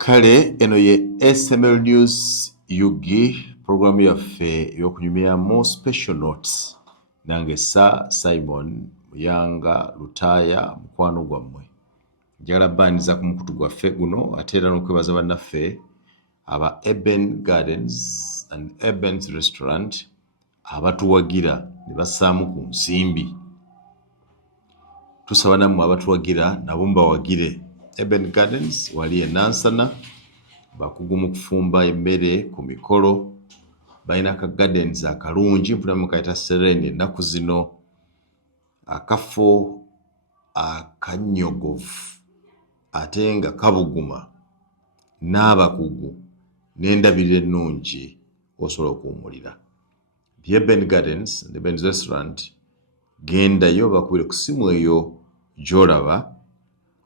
Kale eno ye SML News Yugi programu yaffe y'okunyumiramu special notes nange Simon Muyanga Lutaya mukwano gwammwe njagala bandiza ku mukutu gwaffe guno ate era n'okwebaza bannaffe aba Eben Gardens and Eben's Restaurant abatuwagira ne bassaamu ku nsimbi. Tusaba nammwe abatuwagira nabo mbawagire. Eben Gardens wali Nansana bakugu mu kufumba emmere ku mikolo balina ka gardens akalungi mpuna mukayita Serene ennaku zino akafo akanyogovu ate nga kabuguma n'abakugu n'endabirira ennungi osobola okuwummulira. The Eben Gardens and Eben's Restaurant gendayo bakubire ku simu eyo gy'olaba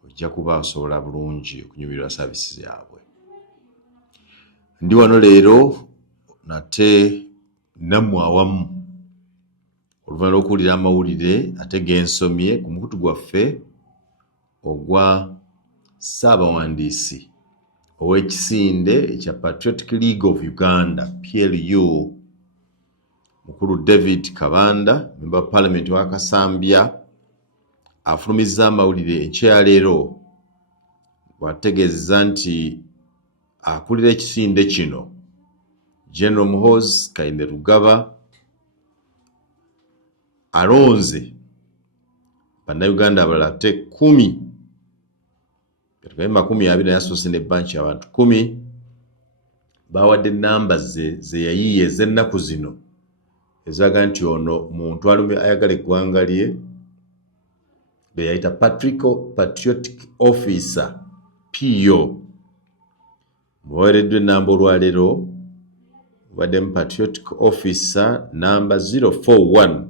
ojja kuba osobola bulungi okunyumirwa saavisi yaabwe. Ndi wano leero nate nammwe awamu oluvannyuma lw'okuwulira amawulire ate gensomye ku mukutu gwaffe ogwa Ssaabawandiisi ow'ekisinde ekya Patriotic League of Uganda PLU Mukulu David Kabanda member of Parliament wa Kasambya afulumizza amawulire enkyaleero bw'ategeezezza nti akulira ekisinde kino General Muhoozi Kainerugaba alonze bannayuganda abalala ate 10 20 naye asoose ne banki abantu 10 bawadde namba ze yayiiya ez'ennaku zino ezaga nti ono muntu ayagala eggwanga lye be yayita Patriotic Officer PO muweereddwa ennamba olwaleero mubaddemu Patriotic Officer namba 041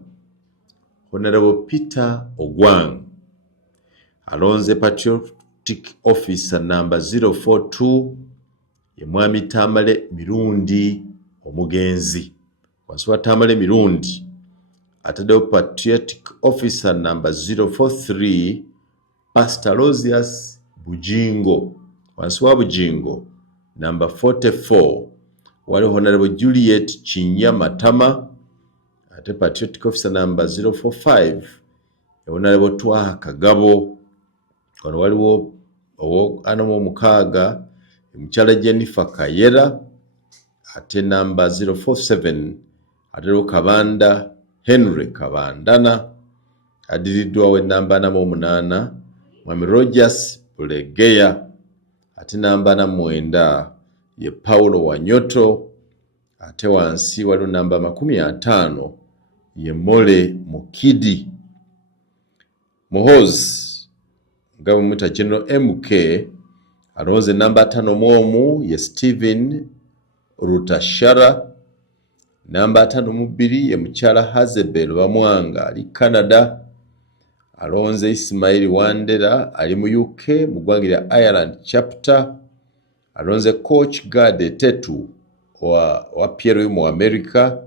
Honorable Peter Ogwang alonze Patriotic Officer namba 042 ye Mwami Tamale Mirundi omugenzi wansi wa Tamale Mirundi ataddewo Patriotic Officer namba 043 Pastor Rosius Bujingo wansi wa Bujingo namba 44 wali Honorable Juliet Chinya Matama ate Patriotic Officer namba 045 Honorable Twaha Kagabo wano waliwo anomo mukaaga Mukyala Jennifer Kayera ate namba 047 atero Kabanda Henry Kabandana adiriddwawo ennamba 8 Mwami Rogers Bulegeya ate namba 9 ye Paulo Wanyoto ate wansi waliwo namba 50 ye Mole Mukidi. Muhoozi nga bwemuyita General MK alonze namba 51 ye Stephen Rutashara namba 52 ye Mukyala Hazebel Bamwanga ali Canada alonze Ismail Wandera ali mu UK mu ggwanga lya Ireland chapter alonze Coach Gade Tetu wa PLU mu America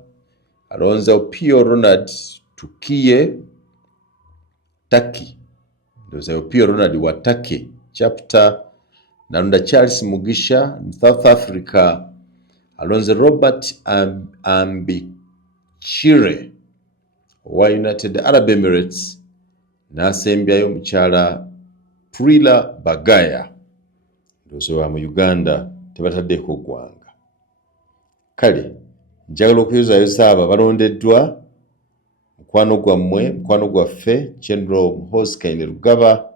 alonze Pio Ronald Tukie Taki ndoza Pio Ronald wa Taki chapter nalonda Charles Mugisha South Africa alonze Robert Ambichire wa United Arab Emirates n'asembyayo Mukyala Prila Bagaya ndozo wa mu Uganda tebataddeko ggwanga. Kale njagala okuyozaayoza abo balondeddwa mukwano gwammwe mukwano gwaffe General Muhoozi Kainerugaba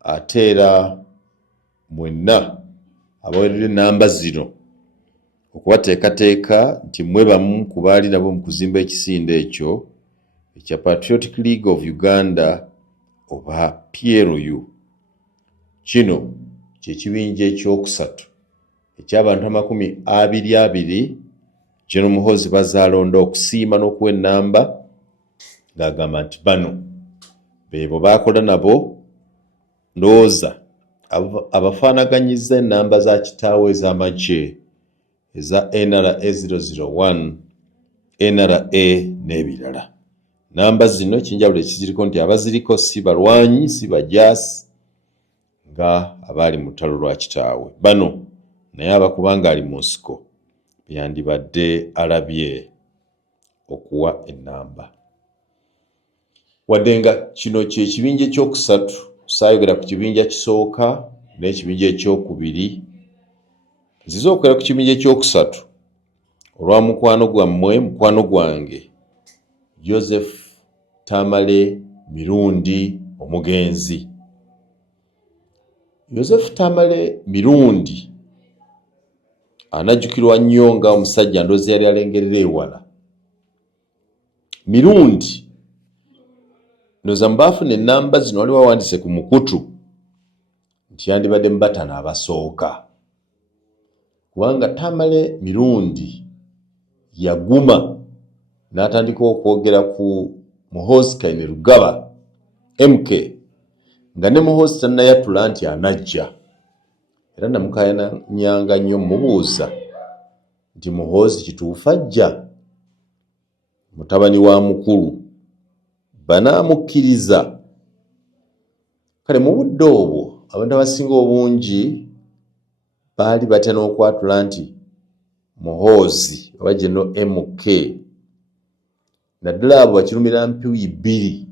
ate era mwenna abaweereddwa ennamba zino okubateekateeka nti mmwe bamu ku baali nabo mu kuzimba ekisinde ekyo ekya Patriotic League of Uganda oba PLU. Kino kyekibinja ekyokusatu eky'abantu 22 General Muhoozi bazaalonda okusiima n'okuwa ennamba ng'agamba nti bano beebo baakola nabo ndowooza abafaanaganyizza ennamba za kitaawe ez'amagye eza NRA 001 NRA n'ebirala. Namba zino kinjawulo ekiziriko nti abaziriko si balwanyi si bajaasi nga abali mu ttalo lwa kitaawe. Bano naye abakubanga ali mu nsiko yandibadde alabye okuwa ennamba. Wadde nga kino kye kibinja ekyokusatu, saayogera ku kibinja kisooka n'ekibinja ekyokubiri, nziza okukola ku kibinja ekyokusatu olwa mukwano gwammwe, mukwano gwange Joseph Tamale Mirundi omugenzi. Joseph Tamale Mirundi anajjukirwa nnyo nga omusajja ndoozi yali alengerera ewala. Mirundi ndowooza mbaafuna ennamba zino wali wawandiise ku mukutu nti yandibadde mu batano abasooka, kubanga Tamale Mirundi yaguma n'atandika okwogera ku Muhoozi Kainerugaba MK nga ne Muhoozi tannayatula nti anajja, era namukanyanga nnyo mubuuza nti Muhoozi kituufu ajja? Mutabani wa mukulu banaamukkiriza. Kale mu budde obwo abantu abasinga obungi baali batya n'okwatula nti Muhoozi oba General MK, naddala abo bakirumira mpiwi bbiri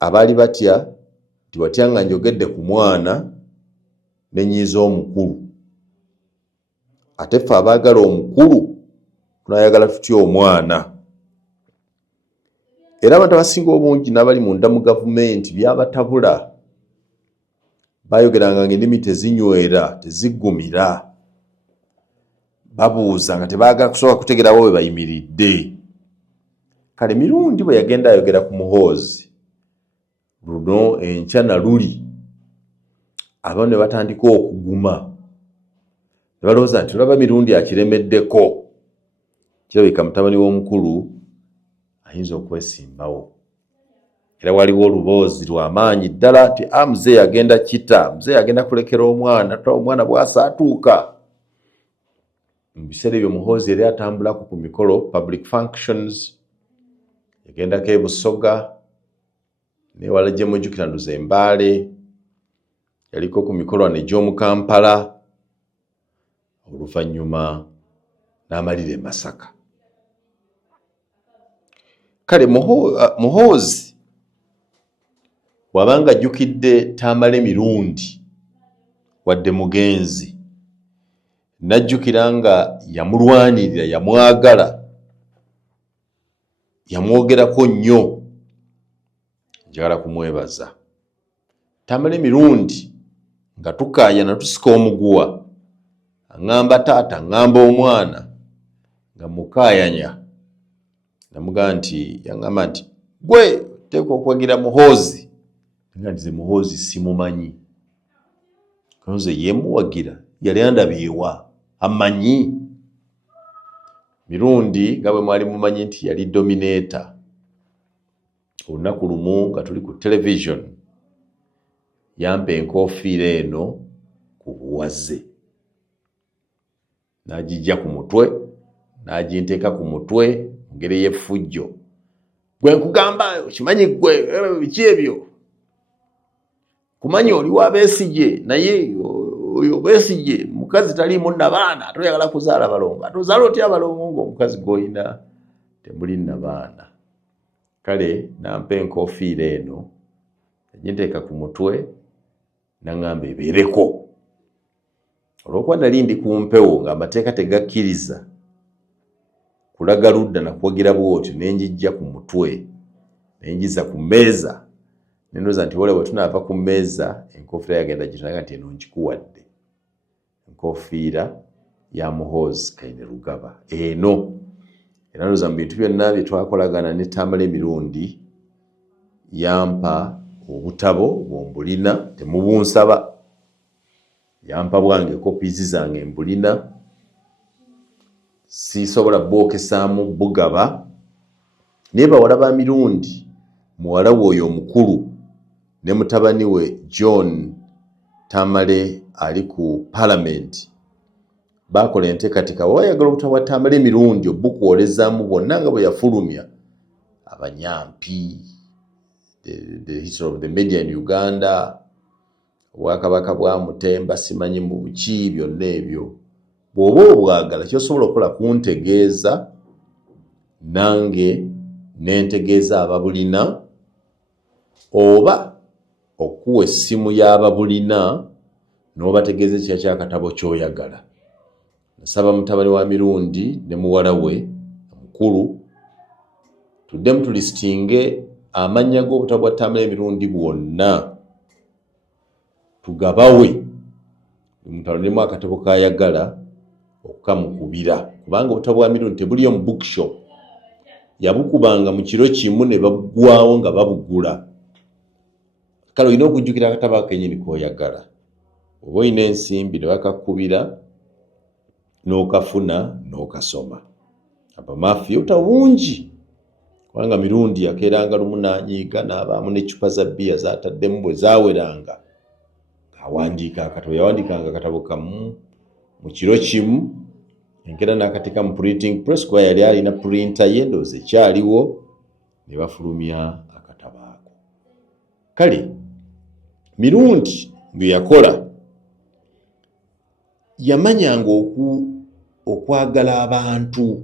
abaali batya nti watya nga njogedde ku mwana ne nnyiza omukulu, ate ffe abaagala omukulu tunayagala tutya omwana. Era abantu abasinga obungi n'abali munda mu gavumenti byabatabula, baayogeranga ng'ennimi tezinywera teziggumira, babuuza nga tebaagala kusooka kutegeerawo we bayimiridde. Kale Mirundi bwe yagenda ayogera ku Muhoozi, luno enkya na luli abantu ne batandika okuguma, ne balowooza nti olaba Mirundi akiremeddeko, kirabika mutabani w'omukulu ayinza okwesimbawo. Era waliwo oluboozi lw'amaanyi ddala nti muzeeyi agenda kita, muzeeyi agenda kulekera omwana bw'asaatuuka. Mu biseera ebyo Muhoozi yali atambulako ku mikolo public functions, yagendako e Busoga n'ewala gye mujjukira nduza e Mbale, yaliko ku mikolo egy'omu Kampala, oluvannyuma n'amalira e Masaka. Kale Muhoozi bw'abanga ajjukidde Tamale Mirundi wadde mugenzi, n'ajjukira nga yamulwanirira, yamwagala, yamwogerako nnyo, njagala kumwebaza. Tamale Mirundi nga tukaayana tusika omuguwa, aŋŋamba taata, aŋŋamba omwana, nga mukaayanya, namugamba nti, yaŋŋamba nti gwe teeka okwagira Muhoozi, nga nti ze Muhoozi simumanyi. Nze yeemuwagira yali andabye wa amanyi? Mirundi nga bwe mwali mumanyi nti yali dominator. Olunaku lumu nga tuli ku television yampa enkoofiira eno ku buwaze, n'agijja ku mutwe, n'aginteeka ku mutwe mu ngeri y'effujjo. Gwe nkugamba kimanyi gwe biki ebyo? Kumanyi oli wa Besigye, naye oyo Besigye mukazi taliimu nnabaana, toyagala kuzaala balongo. Ate ozaala otya abalongo ng'omukazi gw'olina temuli nnabaana? Kale nampa enkoofiira eno, aginteeka ku mutwe, n'aŋŋamba ebeereko. Olw'okuba nali ndi ku mpewo ng'amateeka tegakkiriza kulaga ludda na kwagira bw'otyo, ne ngijja ku mutwe, ne ngiza ku mmeeza, ne ndowooza nti wole bwe tunaava ku mmeeza enkoofiira yagenda gitulaga nti eno nkikuwadde. Enkoofiira ya Muhoozi Kainerugaba eno. Era ndowooza mu bintu byonna bye twakolagana ne Tamale Mirundi, yampa obutabo bw'ombulina, temubunsaba, yampa bwange kopiizi zange mbulina, sisobola bwokesaamu bugaba. Naye bawala ba Mirundi, muwala we oyo omukulu ne mutabani we John Tamale ali ku Parliament baakola enteekateeka, wayagala obutabo Tamale Mirundi obukwolezaamu bwonna nga bwe yafulumya abanyampi, the history of the media in Uganda, Obwakabaka bwa Mutemba simanyi mu buki byonna ebyo bw'oba obwagala ky'osobola okukola kuntegeeza nange nentegeeza ababulina oba okuwa essimu y'ababulina n'obategeeza ekika ky'akatabo ky'oyagala. Nasaba mutabani wa Mirundi ne muwala we omukulu tuddemu tulistinge amannya g'obutabo bwa Tamale Emirundi bwonna tugabawe mutalonemu akatabo kayagala okukamukubira kubanga obutabo bwa Mirundi tebuliyo mu bookshop yabukubanga mu kiro kimu ne babugwawo nga babugula. Kale olina okujjukira akatabo akenyini k'oyagala oba olina ensimbi ne bakakubira n'okafuna n'okasoma. Abamafia obutabo bungi kubanga Mirundi yakeeranga lumu n'anyiiga n'abaamu n'eccupa za bbiya z'ataddemu bwe zaaweranga awandiika akatabo. Yawandikanga akatabo kamu mu kiro kimu enkera n'akateeka mu printing press kuba yali alina printer ye ndowooza ekyaliwo ne bafulumya akatabo ako. Kale Mirundi bwe yakola yamanyanga okwagala abantu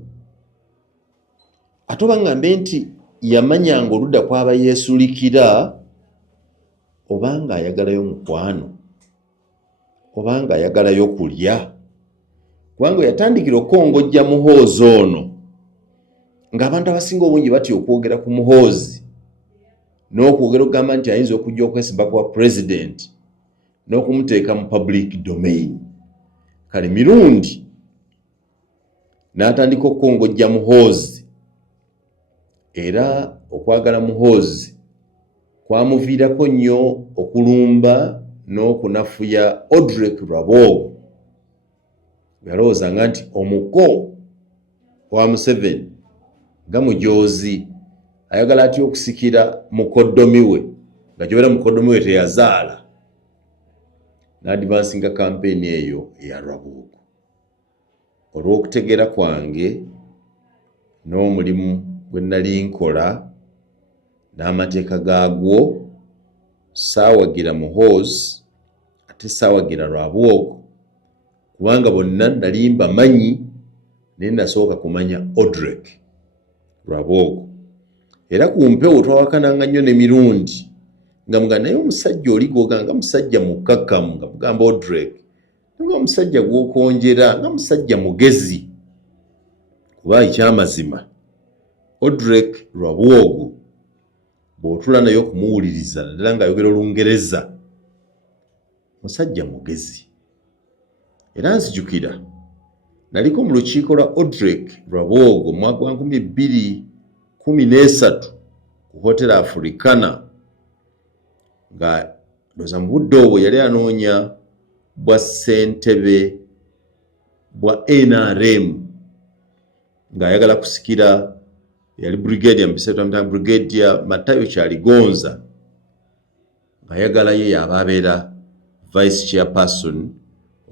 ate oba ngambe nti yamanyanga oludda kwaba yeesulikira obanga ayagalayo mukwano obanga ayagalayo kulya kubanga yatandikira okukongojja muhoozi ono ng'abantu abasinga obungi batya okwogera ku muhoozi n'okwogera okugamba nti ayinza okujja okwesimba kwa president n'okumuteeka mu public domain. Kale Mirundi n'atandika okukongojja muhoozi era okwagala muhoozi kwamuviirako nnyo okulumba n'okunafuya Odrek Rwabuogo yalowoozanga nti omuko wa Museveni nga mujoozi ayagala atya okusikira mukoddomi we nga kyobera mukoddomi we teyazaala n'advansinga kampeni eyo eya Rwabuogo. Olw'okutegeera kwange n'omulimu gwe nali nkola n'amateeka gaagwo saawagira muhoozi ate saawagira Rwabuogo kubanga bonna nali mbamanyi naye nasooka kumanya Odrek Rwabuogo era ku mpewo twawakananga nnyo ne Mirundi nga mga naye omusajja oli gw'oganga musajja mukkakkamu nga mugamba Odrek nga omusajja gw'okonjera nga musajja mugezi kuba ekyamazima Odrek Rwabuogo bw'otula naye okumuwuliriza naddala ng'ayogera Olungereza musajja mugezi. Era nzijukira naliko mu lukiiko lwa Odrek Rwabuogo mu mwaka gwa 2013 ku Hotel Africana nga ndowooza mu budde obwo yali anoonya bwa ssentebe bwa NRM ng'ayagala kusikira yali brigadier mu biseera by'amutanga brigadier Matayo Kyaligonza ng'ayagala ye yaba abeera vice chairperson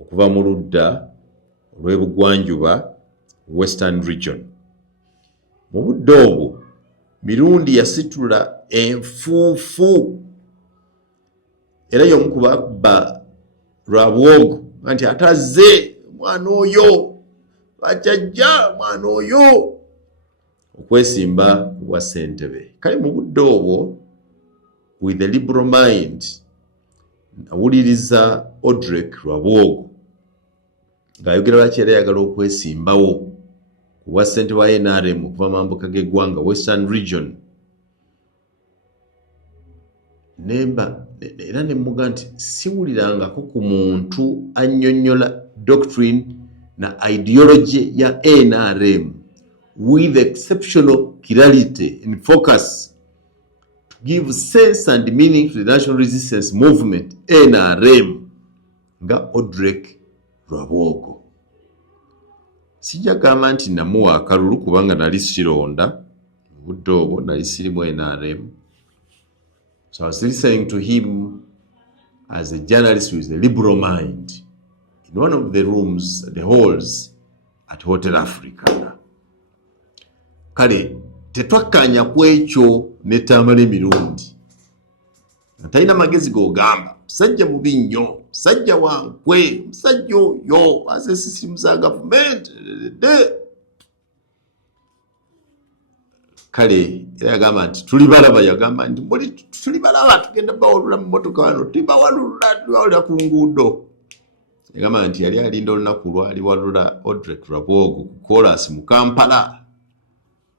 okuva mu ludda olw'ebugwanjuba Western Region. Mu budde obwo Mirundi yasitula enfuufu era y'omu ku bakubba Rwabuogo nti atazze mwana oyo bajjajja mwana oyo okwesimba bwa ssentebe. Kale mu budde obwo with a liberal mind awuliriza Odrek Rwabuogo ng'ayogera lwaki era ayagala okwesimbawo ku bwa ssente wa NRM okuva mu mambuka g'eggwanga Western Region. Nemba era ne mmuga nti siwulirangako ku muntu annyonnyola doctrine na ideology ya NRM with exceptional clarity and focus to give sense and meaning to the National Resistance Movement NRM nga Odrek Rwabuogo. Sijja gamba nti namuwa akalulu kubanga nali sironda mu budde obwo nali sirimu NRM. So I was listening to him as a journalist with a liberal mind in one of the rooms, the halls at Hotel Africana. Kale tetwakkanya ku ekyo ne Tamale Emirundi. Talina magezi g'ogamba musajja mubi nnyo, musajja wankwe, musajja oyo ase system za government. Kale era yagamba nti tuli balaba, yagamba nti tuli balaba tugenda bawalula mu motoka wano, tibawalula ku nguudo. Yagamba nti yali alinda olunaku lwali walula Odrek Rwabogo ku kolas mu Kampala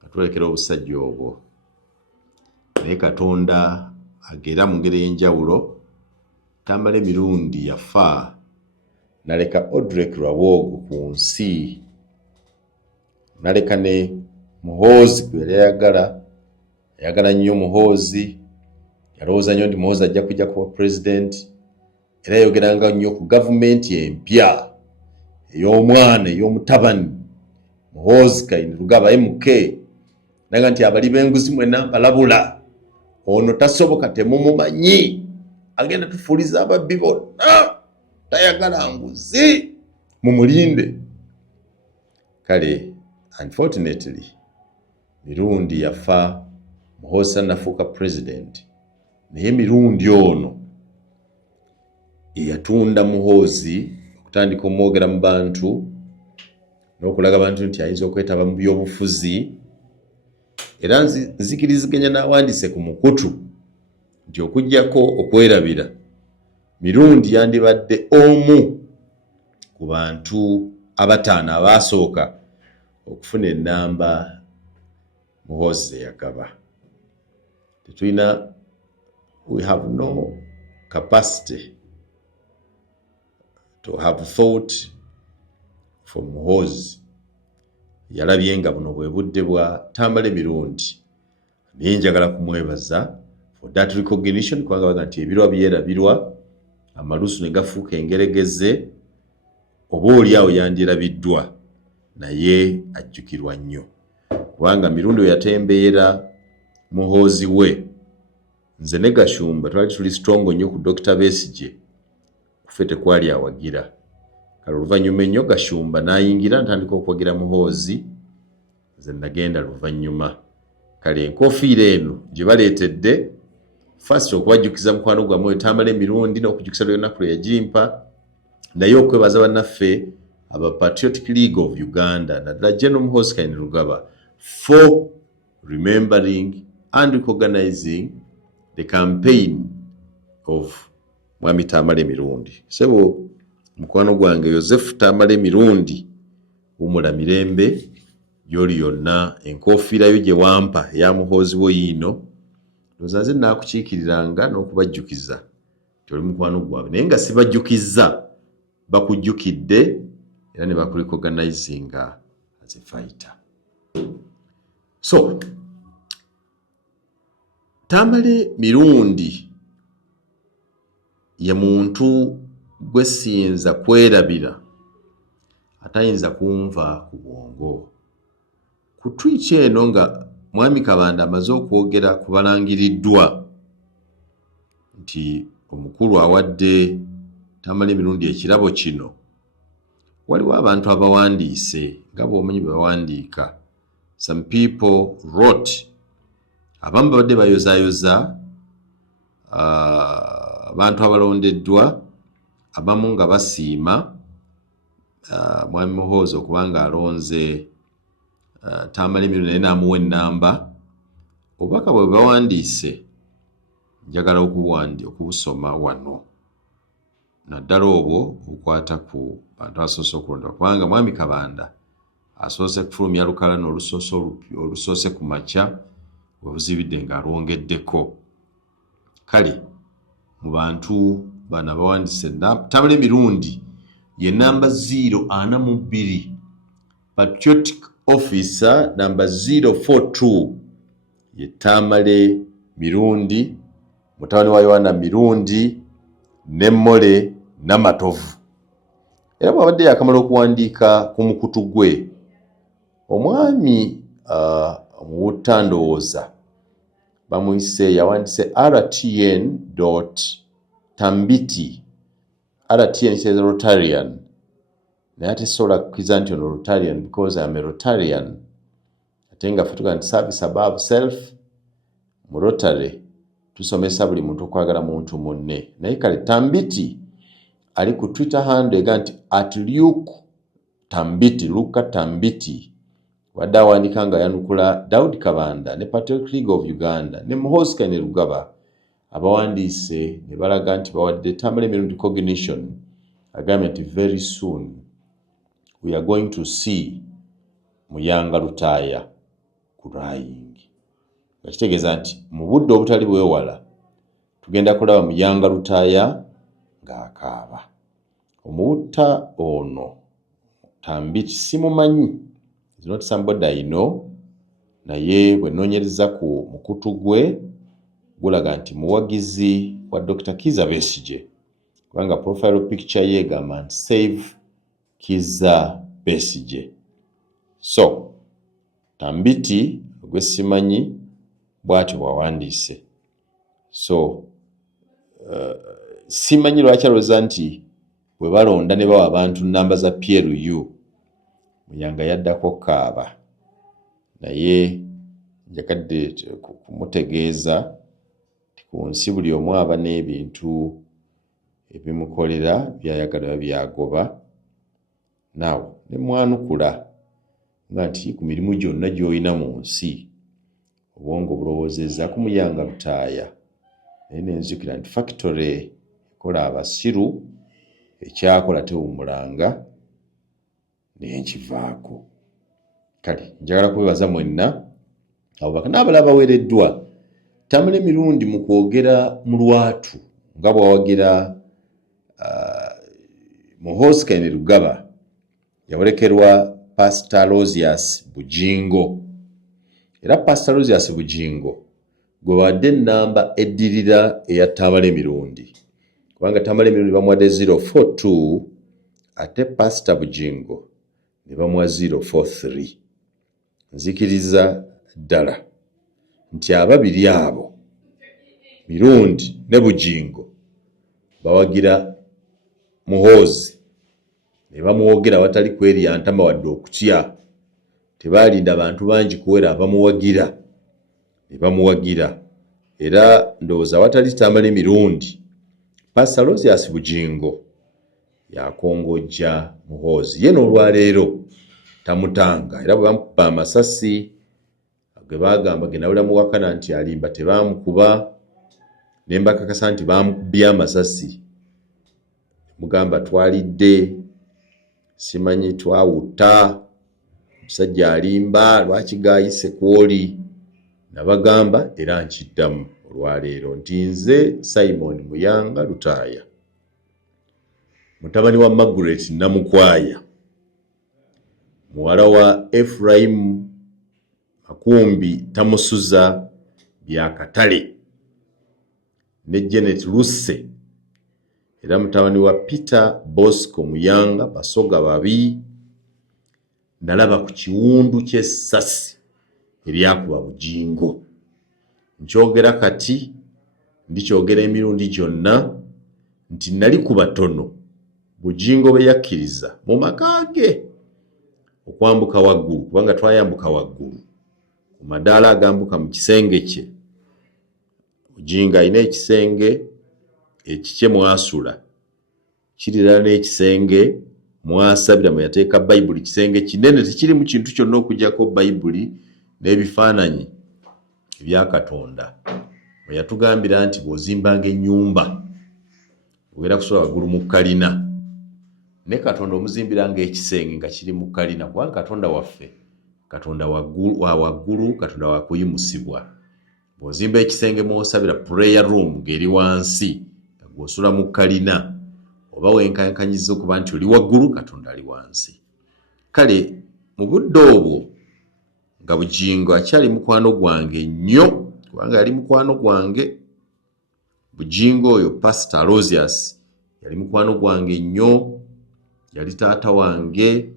atulekera obusajja obwo. Naye Katonda agera mu ngeri ey'enjawulo. Tamale emirundi yafa naleka Odrek Rwabogo ku nsi, naleka ne Muhoozi gwe yayagala nnyo. Muhoozi yalowooza nnyo nti Muhoozi ajja kujja kuba president, era yayogeranga nnyo ku gavumenti empya ey'omwana ey'omutabani Muhoozi Kainerugaba MK, naga nti abali b'enguzi mwenna mbalabula, ono tasoboka, temumumanyi, agenda tufuuliza ababbi bonna, tayagala nguzi, mumulinde. Kale unfortunately mirundi yafa, Muhoozi anafuuka president, naye mirundi ono eyatunda Muhoozi okutandika omwogera mu bantu n'okulaga abantu nti ayinza okwetaba mu byobufuzi, era nzikiriziganya n'awandiise ku mukutu nti okuggyako okwerabira, mirundi yandibadde omu ku bantu abataano abaasooka okufuna ennamba Muhoozi yagaba. We have no capacity to have thought for Muhoozi. Yalabye nga buno bwe budde bwa Tamale mirundi, naye njagala kumwebaza for that recognition, kubanga baga nti ebirwa byerabirwa, amalusu ne gafuuka engeregeze, oba oliawo yandirabiddwa, naye ajjukirwa nnyo, kubanga mirundi yatembeera Muhoozi we, nze ne Gashumba twali tuli strong nnyo ku Dr. Besigye, kufe tekwali awagira. Kale oluvannyuma ennyo Gashumba n'ayingira ntandika okwagira Muhoozi, nze nagenda luvannyuma. Kale enkofiira eno gye baleetedde first okubajjukiza mukwano gwammwe Tamala emirundi n'okujjukisa lw'ennaku lwe yagimpa, naye okwebaza bannaffe aba Patriotic League of Uganda naddala General Muhoozi Kainerugaba for remembering and recognizing the campaign of Mwami Tamale Mirundi. Sebo mukwano gwange Joseph Tamale Mirundi umula mirembe yoli yonna, enkofiira yo gye wampa ya Muhoozi wo yiino nze naakukiikiriranga n'okubajjukiza nti oli mukwano gwabwe, naye nga sibajjukizza bakujjukidde era ne bakurecognizinga as a fighter. So Tamale Mirundi ye muntu gwe siyinza kwerabira atayinza kunva ku bwongo. Ku Twitch eno nga Mwami Kabanda amaze okwogera ku balangiriddwa nti omukulu awadde Tamale Mirundi ekirabo kino, waliwo abantu abawandiise nga bw'omanyi bwe bawandiika. Some people wrote, abamu babadde bayozaayoza abantu abalondeddwa, abamu nga basiima Mwami Muhoozi okubanga alonze Tamale Mirundi naye n'amuwa ennamba. Obubaka bwe bawandiise njagala okubusoma wano, naddala obwo obukwata ku bantu abasoose okulondebwa, kubanga Mwami Kabanda asoose kufulumya lukalala olusoose ku makya we buzibidde ng'alwongeddeko. Kale mu bantu bano abawandiise Tamale Mirundi ye namba 042, Patriotic Officer namba 042 ye Tamale Mirundi, mutabani wa Yohana Mirundi ne Mole Namatovu. Era bw'abadde yakamala okuwandiika ku mukutu gwe, omwami omutandowooza bamuyise yawandise rtn.tambiti. RTN says Rotarian. Naye ate sola kukiza nti ono Rotarian because I am a Rotarian. Ate nga futuka nti service above self mu Rotary tusomesa buli muntu okwagala muntu munne. Naye kale Tambiti ali ku Twitter handle ega nti @Luke Tambiti, Luka Tambiti, wadde awandiika nga yanukula Daudi Kabanda ne Patrick League of Uganda ne Muhoozi Kainerugaba abawandiise ne balaga nti bawadde Tamale emirundi recognition, agambye nti very soon we are going to see Muyanga Lutaaya crying. Nga kitegeeza nti mu budde obutali bwewala tugenda kulaba Muyanga Lutaaya ng'akaaba. Omuwutta ono Tambiti simumanyi, is not somebody I know, naye bwe nnoonyereza ku mukutu gwe gulaga nti muwagizi wa Dr. Kizza Besigye, kubanga profile picture ye egamba nti Save Kizza Besigye. So Tambiti gwe simanyi bw'atyo bwawandiise. So simanyi lwaki alowooza nti bwe balonda ne bawa abantu nnamba za PLU Muyanga yaddako kaaba, naye njakadde kumutegeeza nti ku nsi buli omu aba n'ebintu ebimukolera byayagala byagoba. Naawe ne mwanukula nga nti ku mirimu gyonna gy'olina mu nsi obwongo bulowoozezza ku Muyanga Lutaaya, naye ne nzijukira nti factory ekola abasiru ekyakola tewummulanga naye nkivaako. Kale njagala kubebaza mwenna abo n'abalala baweereddwa Tamale emirundi mu kwogera mu lwatu nga bw'awagira Muhoozi Kainerugaba yawerekerwa Pastor Rosias Bujingo. Era Pastor Rosias Bujingo gwe wadde ennamba eddirira eya Tamale emirundi, kubanga Tamale emirundi bamuwadde 042 ate Pastor Bujingo ne bamuwa 043. Nzikiriza ddala nti ababiri abo mirundi ne Bujingo bawagira Muhoozi ne bamuwogera watali kweryantama wadde okutya, tebaalinda abantu bangi kuwera abamuwagira ne bamuwagira. Era ndowooza watali Tamale emirundi Pastor Rosias Bujingo yakongojja Muhoozi, ye n'olwaleero tamutanga. Era bwe bamukuba amasasi ge baagamba ge nawulira muwakana nti alimba tebaamukuba, ne mbakakasa nti baamukubye amasasi, mugamba twalidde simanyi twawutta musajja alimba lwaki gaayise kwoli, nabagamba era nkiddamu olwaleero nti nze Simon Muyanga Lutaaya, mutabani wa Margaret Namukwaya, muwala wa Ephraim Makumbi Tamusuza Byakatale ne Janet Lusse, era mutabani wa Peter Bosco Muyanga Basoga babi. Nalaba ku kiwundu ky'essasi eryakuba Bujingo. Nkyogera kati ndikyogera emirundi gyonna nti nali ku batono Bujingo bwe yakkiriza mu maka ge okwambuka waggulu, kubanga twayambuka waggulu ku madaala agambuka mu kisenge kye. Bujingo alina ekisenge ekikye mwasula, kirirana n'ekisenge mwasabira mwe yateeka Bayibuli, kisenge kinene tekirimu kintu kyonna okugyako Bayibuli n'ebifaananyi ebya Katonda. Bwe yatugambira nti bw'ozimbanga ennyumba ogenda kusula waggulu mu kalina, ne Katonda omuzimbira ng'ekisenge nga kiri mu kalina, kubanga Katonda waffe Katonda wa waggulu, Katonda wa kuyimusibwa. Bw'ozimba ekisenge mw'osabira prayer room ng'eri wansi, nga gw'osula mu kalina, oba wenkankanyiza okuba nti oli waggulu, Katonda ali wansi. Kale mu budde obwo nga Bujingo akyali mukwano gwange nnyo, kubanga yali mukwano gwange. Bujingo oyo Pastor Rosias yali mukwano gwange nnyo, yali taata wange,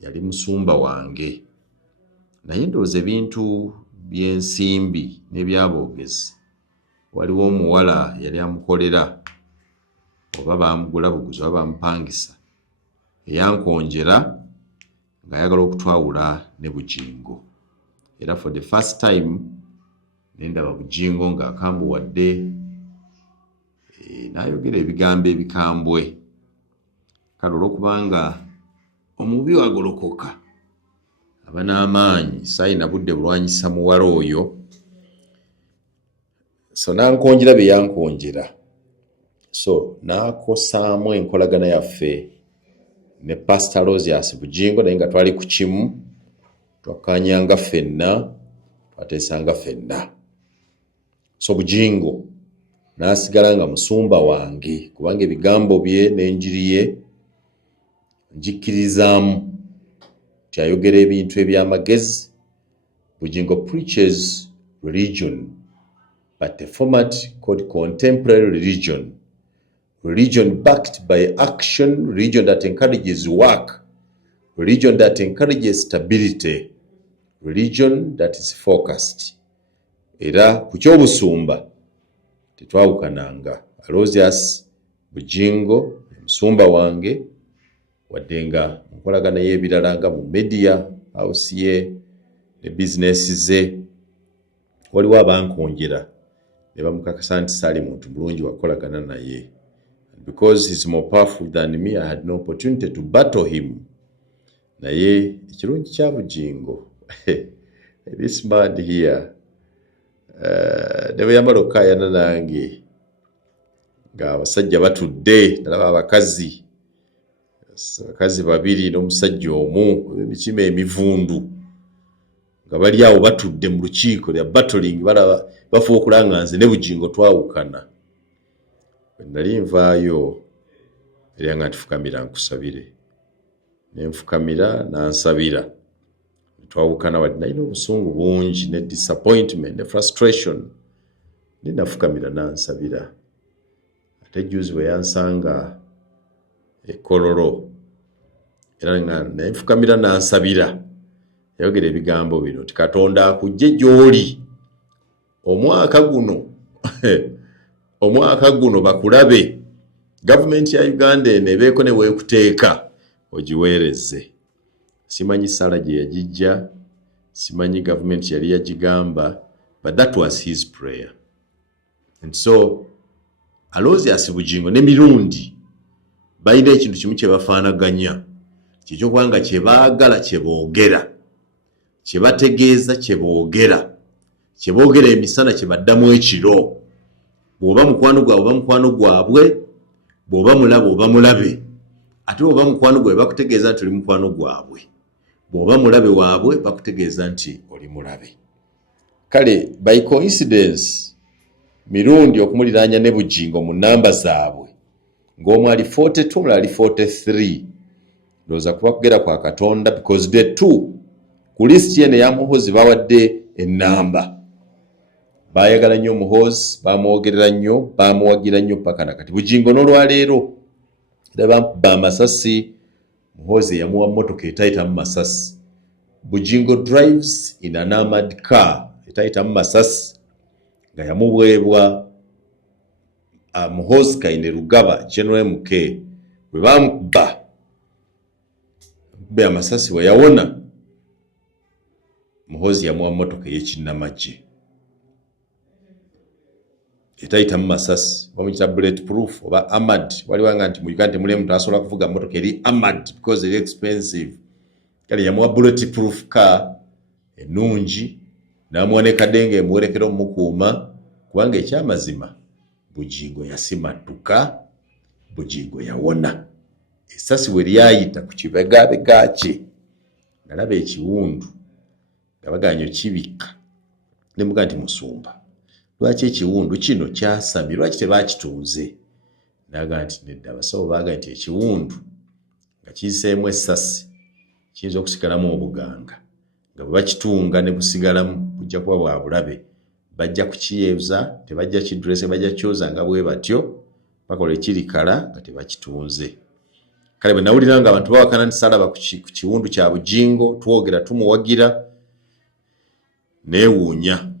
yali musumba wange. Naye ndowooza ebintu by'ensimbi n'ebyaboogezi, waliwo omuwala yali amukolera, oba baamugula buguzi oba bamupangisa, eyankonjera ng'ayagala okutwawula ne Bujingo. Era for the first time nendaba Bugingo ng'akambuwadde n'ayogera ebigambo ebikambwe. Kale olw'okubanga omubi wagolokoka aba n'amaanyi saayina budde bulwanyisa muwala oyo, so nankonjera bye yankonjera, so n'akosaamu enkolagana yaffe ne Pastor Aloysius Bugingo, naye nga twali ku kimu, twakkaanyanga ffenna, twateesanga ffenna. So Bugingo n'asigala nga musumba wange kubanga ebigambo bye n'enjiri ye njikkirizaamu nti ayogera ebintu eby'amagezi. Bugingo preaches religion, but a format called contemporary religion. Religion backed by action, religion that encourages work, religion that encourages stability, religion that is focused. Era ku ky'obusumba tetwawukananga. Aloysius Bugingo musumba wange, wadde nga nkolagana y'ebirala nga mu media house ye ne bizinesi ze waliwo abankonjera ne bamukakasa nti saali muntu mulungi wakolagana naye. Because he's more powerful than me, I had no opportunity to battle him. Naye ekirungi kya Bugingo this man here ne bwe yamala okkaayana nange ng'abasajja batudde, nalaba abakazi babiri n'omusajja omu emitima emivundu nga bali awo batudde mu lukiiko lya battling, balaba bafuba okulanga nze ne Bugingo twawukana. Bwe nali nvaayo era nga ntifukamira nkusabire, ne nfukamira n'ansabira. Twawukana wadde nalina obusungu bungi ne disappointment ne frustration, ne nafukamira n'ansabira. Ate juzi bwe yansanga Kololo era nga nenfukamira n'ansabira, yayogera ebigambo bino nti Katonda akujje gy'oli omwaka guno bakulabe, gavumenti ya Uganda eno ebeeko ne weekuteeka ogiweereze. Simanyi ssala gye yagijja, simanyi gavumenti yali yagigamba, but that was his prayer. And so Aloysius Bugingo ne mirundi balina ekintu kimu kye bafaanaganya, kyekyokuba kye baagala kye boogera, kye bategeeza kye boogera, kye boogera emisana kye baddamu ekiro. Bw'oba mukwano gwabwe oba mukwano gwabwe, bw'oba mulabe oba mulabe, ate bw'oba mukwano gwabwe bakutegeeza nti oli mukwano gwabwe, bw'oba mulabe waabwe bakutegeeza nti oli mulabe. Kale by coincidence mirundi okumuliraanya ne Bugingo mu nnamba zaabwe ng'omu ali 42 omulala ali 43, ndowooza kuba kugera kwa Katonda, because the two ku lisiti eno eya Muhoozi bawadde ennamba. Baayagala nnyo Muhoozi, bamwogerera nnyo, bamuwagira nnyo paka nakati. Bugingo n'olwaleero era bamukuba amasasi, Muhoozi yamuwa mmotoka etayitamu masasi. Bugingo drives in an armored car etayitamu masasi nga yamubwebwa Muhoozi Kainerugaba General MK bwe bamukuba amasasi we yawona. Muhoozi yamuwa mmotoka ey'ekinnamagye etayitamu masasi, bamuyita bullet proof oba armored. Waliwo nga nti mu Uganda temuli muntu asobola kuvuga mmotoka eri armored because eri expensive. Kale yamuwa bullet proof car ennungi, n'amuwa ne kadenge emuwerekera omukuuma, kubanga ekyamazima Bugingo yasimattuka, Bugingo yawona. Essasi we lyayita ku kibegabega kye, nalaba ekiwundu nga baganya okibikka, ne mbuga nti musumba, lwaki ekiwundu kino kyasamye, lwaki tebakitunze? Naga nti nedda, abasawo baaga nti ekiwundu nga kiyiseemu essasi kiyinza okusigalamu obuganga, nga bwe bakitunga ne busigalamu bujja kuba bwa bulabe. Bajja kukiyeeza, tebajja kidrese, bajja kyoza nga bwe batyo paka olwo kirikala nga tebakitunze. Kale bwe nawulira nga abantu bawakana nti salaba ku kiwundu kya Bugingo, twogera tumuwagira, neewuunya,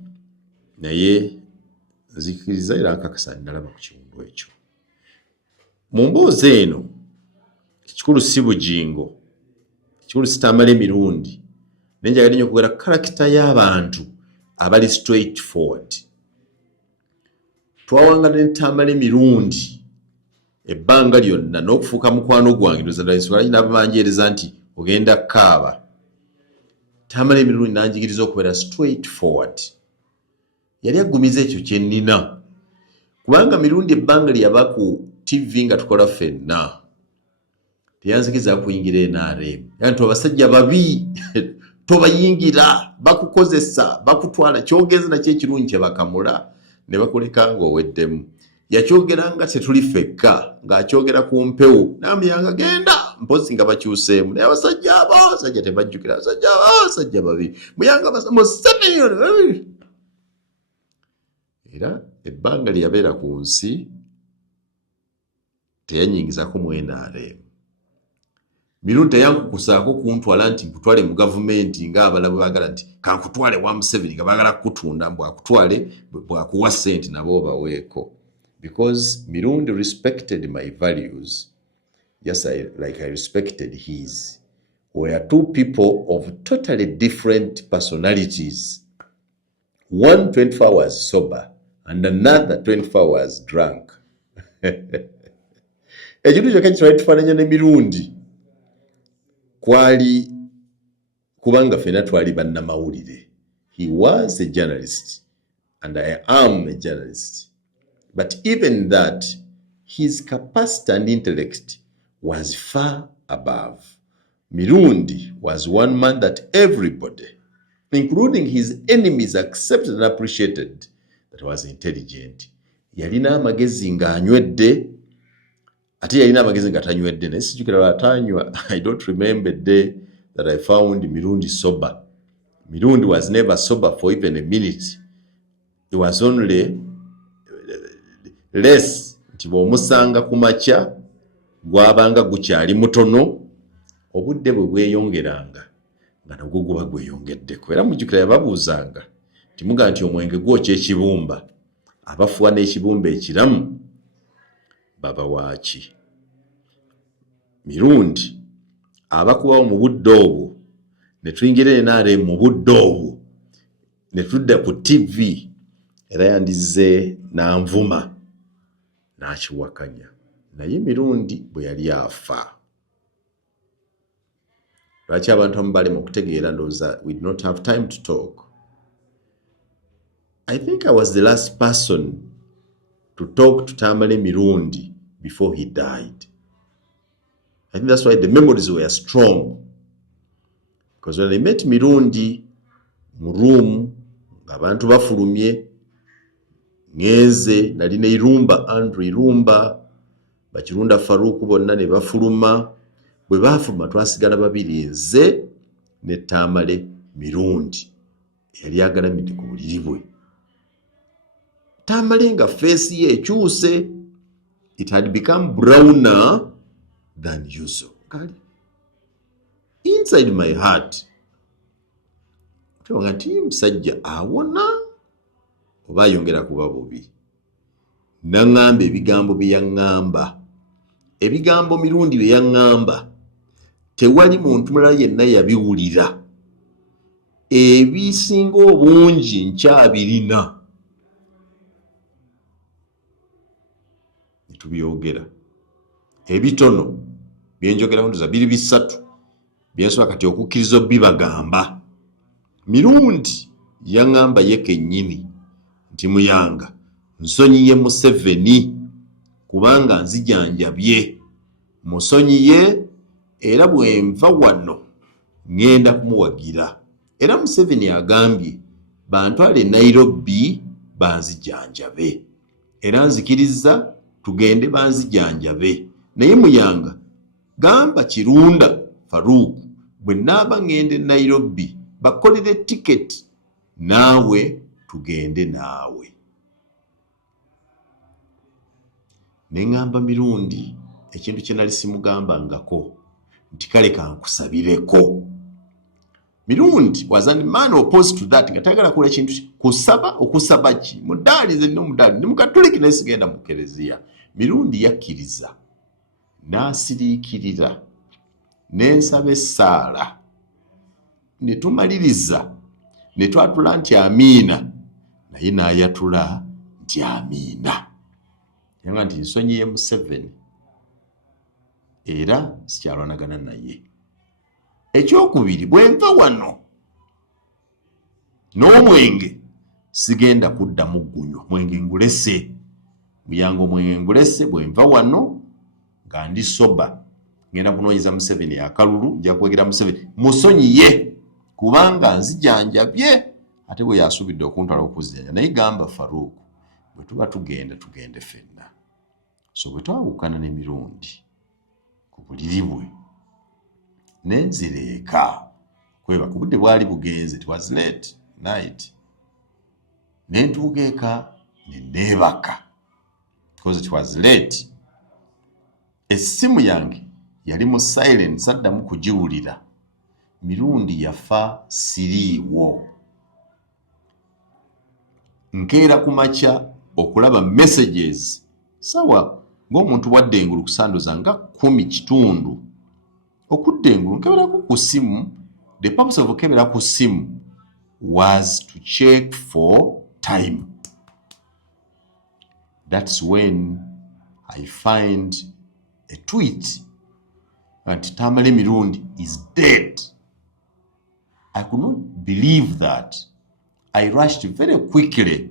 naye nzikiriza era nkakasa nalaba ku kiwundu ekyo. Mu mboozi eno ekikulu si Bugingo, ekikulu si Tamale mirundi, naye njagala nnyo okugera karakita y'abantu abali straight forward. Twawangana ne Tamale mirundi ebbanga lyonna n'okufuuka mukwano gwange ndozaddala n'abamanjeereza nti ogenda kaaba. Tamale mirundi nanjigiriza okubeera straight forward. Yali agumiza ekyo kye nnina kubanga mirundi ebbanga lyaba ku TV nga tukola ffenna teyanzikiza kuyingira NRM. Yanti abasajja babi tobayingira bakukozesa bakutwala kyogeza nakyo ekirungi kye bakamula ne bakuleka ng'oweddemu. Yakyogeranga tetuli fekka ng'akyogera ku mpewo namuyanga genda mpozi nga bakyuseemu naye abasajja abo abasajja tebajjukira abasajja babi muyanga musemi. Era ebbanga lye yabeera ku nsi teyanyingizako mu NRM. Mirundi teyankukusaako kuntwala nti nkutwale mu gavumenti ng'abalabe baagala nti kankutwale wa Museveni nga baagala kukutunda bwakutwale bwakuwa ssente nabo baweeko. Because Mirundi respected my values, just like I respected his. We are two people of totally different personalities. One 24 hours sober and another 24 hours drunk. Ekintu kyokka kitwali tufaananya ne Mirundi kwali kubanga ffenna twali bannamawulire. He was a journalist and I am a journalist. But even that, his capacity and intellect was far above. Mirundi was one man that everybody, including his enemies, accepted and appreciated that was intelligent. Yalina amagezi ng'anywedde ate yalina amagezi nga tanywedde naye sijjukira lwatanywa. I don't remember the day that I found Mirundi sober. Mirundi was never sober for even a minute. It was only less nti bw'omusanga ku makya gwabanga gukyali mutono obudde bwe bweyongeranga nga nagwo guba gweyongeddeko. Era mujjukira yababuuzanga nti muga nti omwenge gwokya ekibumba abafuwa n'ekibumba ekiramu baba waaki. Mirundi abakubawo mu budde obwo ne tuyingira NRM mu budde obwo ne tudda ku TV era yandize n'anvuma n'akiwakanya. Naye Mirundi bwe yali afa. Lwaki abantu abamu bali mu kutegeera ndowooza we did not have time to talk. I think I was the last person to talk to Tamale Mirundi before he died. I think that's why the memories were strong. Because when I met Mirundi mu room ng'abantu bafulumye ngeze nali ne Irumba Andrew Irumba Bakirunda Faruku bonna ne bafuluma. Bwe bafuluma twasigala babiri nze ne Tamale Mirundi yali agalamidde ku buliri bwe. Tamale nga face ye ekyuse. It had become browner than usual. Inside my heart tuwanga nti musajja awona oba ayongera kuba bubi. Naŋŋamba ebigambo bye yaŋŋamba. Ebigambo Mirundi bye yaŋŋamba tewali muntu mulala yenna yabiwulira. Ebisinga obungi nkyabirina ne tubyogera. Ebitono byenjogeraho ndoza biri bisatu byensobola kati okukkiriza obibagamba. Mirundi yaŋŋamba ye kennyini nti Muyanga nsonyiye Museveni kubanga nzijanjabye. Musonyiye era bwe nva wano ŋŋenda kumuwagira. Era Museveni agambye bantwale Nairobi banzijanjabe. Era nzikiriza tugende banzijanjabe. Naye Muyanga gamba Kirunda Faruku bwe naaba ŋŋende Nairobi bakolere tiketi naawe tugende naawe. Ne ŋŋamba Mirundi ekintu kye nali simugambangako nti kale kankusabireko. Mirundi was a man opposed to that nga tayagala kola kintu kusaba okusaba ki mudaalize n'omudaali ndi mukatoliki naye sigenda mu kereziya. Mirundi yakkiriza n'asiriikirira n'ensaba essaala ne tumaliriza ne twatula nti amiina naye n'ayatula nti amiina yanga nti nsonyiye Museveni era sikyalwanagana naye. Ekyokubiri, bwe nva wano n'omwenge sigenda kuddamu gunywa, mwenge ngulese muyango, mwenge ngulese. Bwe nva wano nga ndi soba ngenda kunoonyeza Museveni akalulu, nja kwegera Museveni musonyiye kubanga nzijanjabye ate bwe yasuubidde okuntwala okuzijanja. Naye gamba Farouk, bwe tuba tugende ffenna, so bwe twawukana n'emirundi ku buliri bwe nenzireka kweba ku budde bwali bugenze, it was late night, nentuuka eka neneebaka because it was late. Essimu yange yali mu silent, saddamu kugiwulira. Mirundi yafa siriiwo. Nkeera ku makya okulaba messages sawa ng'omuntu wadde engulu kusanduza nga 10 kitundu okudda engulu nkeberako ku simu. The purpose of kebera ku simu was to check for time. That's when I find a tweet and Tamale Mirundi is dead. I could not believe that. I rushed very quickly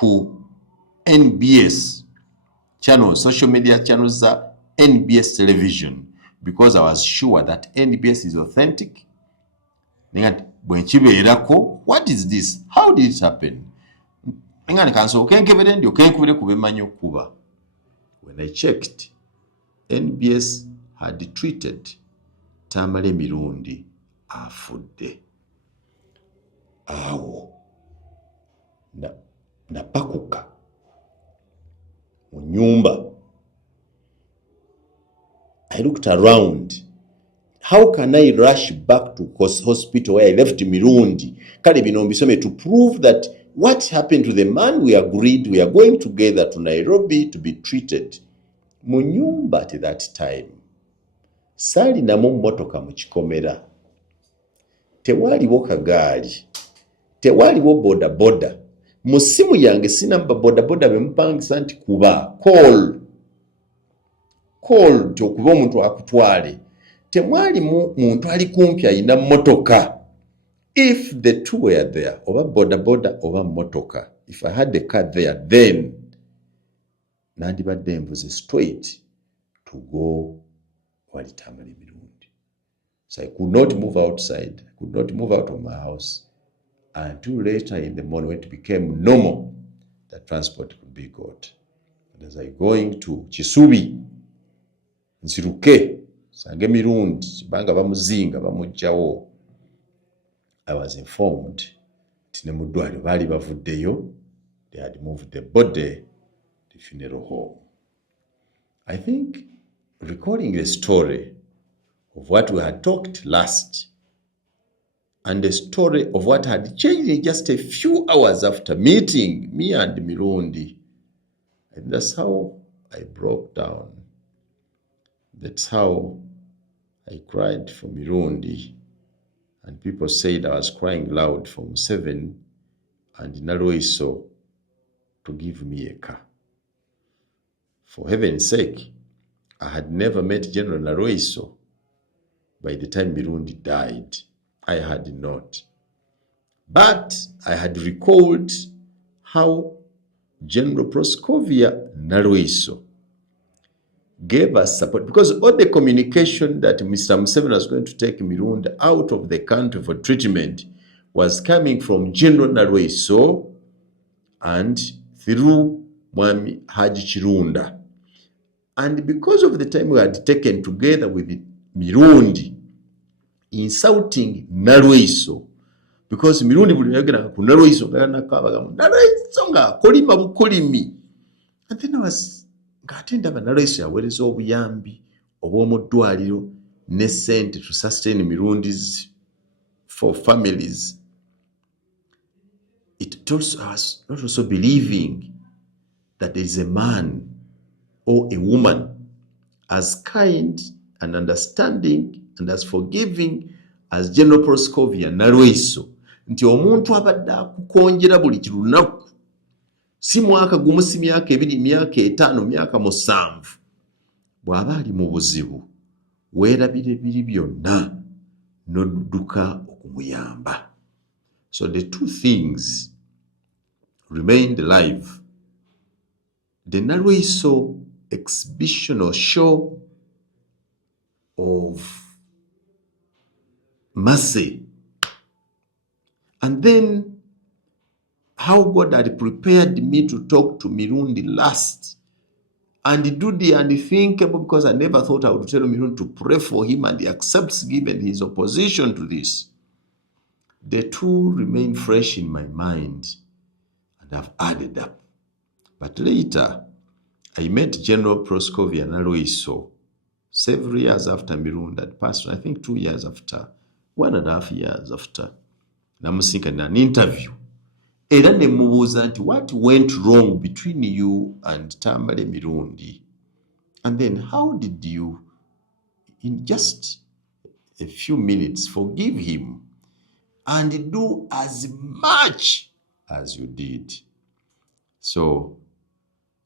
to NBS channels, social media channels, NBS television, because I was sure that NBS is authentic. What is this? How did it happen? When I checked, NBS had tweeted Tamale Mirundi afudde. Awo napakuka mu nyumba. I looked around. How can I rush back to hospital where I left Mirundi? Kale bino mbisome to prove that what happened to the man we agreed we are going together to Nairobi to be treated. Mu nyumba at that time. Sali namu motoka mu kikomera. Tewaliwo kagaali. Tewaliwo boda boda. Mu simu yange sinamba boda boda bemupangisa nti kuba call okuba omuntu akutwale. Temwali muntu ali kumpi ayina motoka. If the two were there, oba boda boda oba motoka, if I had the car there, then nandibadde nvuze straight to go wali Tamale Mirundi. So I could not move outside. I could not move out of my house until later in the morning when it became normal that transport could be got. And as I going to Kisubi, nziruke sange Mirundi banga bamuzinga bamujjawo, I was informed tine muddwaliro baali bavuddeyo. They had moved the body to the funeral home. I think recalling the story of what we had talked last and the story of what had changed in just a few hours after meeting me and Mirundi, and that's how I broke down. That's how I cried for Mirundi. And people said I was crying loud for Museveni and Naloiso to give me a car. For heaven's sake, I had never met General Naloiso by the time Mirundi died. I had not. But I had recalled how General Proscovia Naloiso gave us support, because all the communication that Mr. Museveni was going to take Mirundi out of the country for treatment was coming from General Naloiso and through Mwami Haji Chirunda. And because of the time we had taken together with Mirundi, insulting Naloiso, because Mirundi buli yagera ku Naloiso nga kolima bukolimi. And then I was ng'atenda Naloiso yaweereza obuyambi obw'omu ddwaliro ne ssente to sustain Mirundis for families. It also us not also believing that there is a man or a woman as kind and understanding and as forgiving as General Proscovia Naloiso nti omuntu abadde akukonjera buli kilunaku si mwaka gumu si myaka 2 myaka 5 myaka 7 bw'aba ali mu buzibu weerabire biri byonna n'odduka okumuyamba. So the two things remained alive. The Nalweyiso exhibition or show of mercy, and then how God had prepared me to talk to Mirundi last and do the unthinkable, because I never thought I would tell Mirundi to pray for him and he accepts given his opposition to this. The two remain fresh in my mind and have added up. But later, I met General Proscovia Nalweyiso several years after Mirundi had passed, I think 2 years after, 1.5 years after. Namusinka in an interview. Era ne mubuuza nti what went wrong between you and Tamale Mirundi? And then how did you, in just a few minutes, forgive him and do as much as you did? So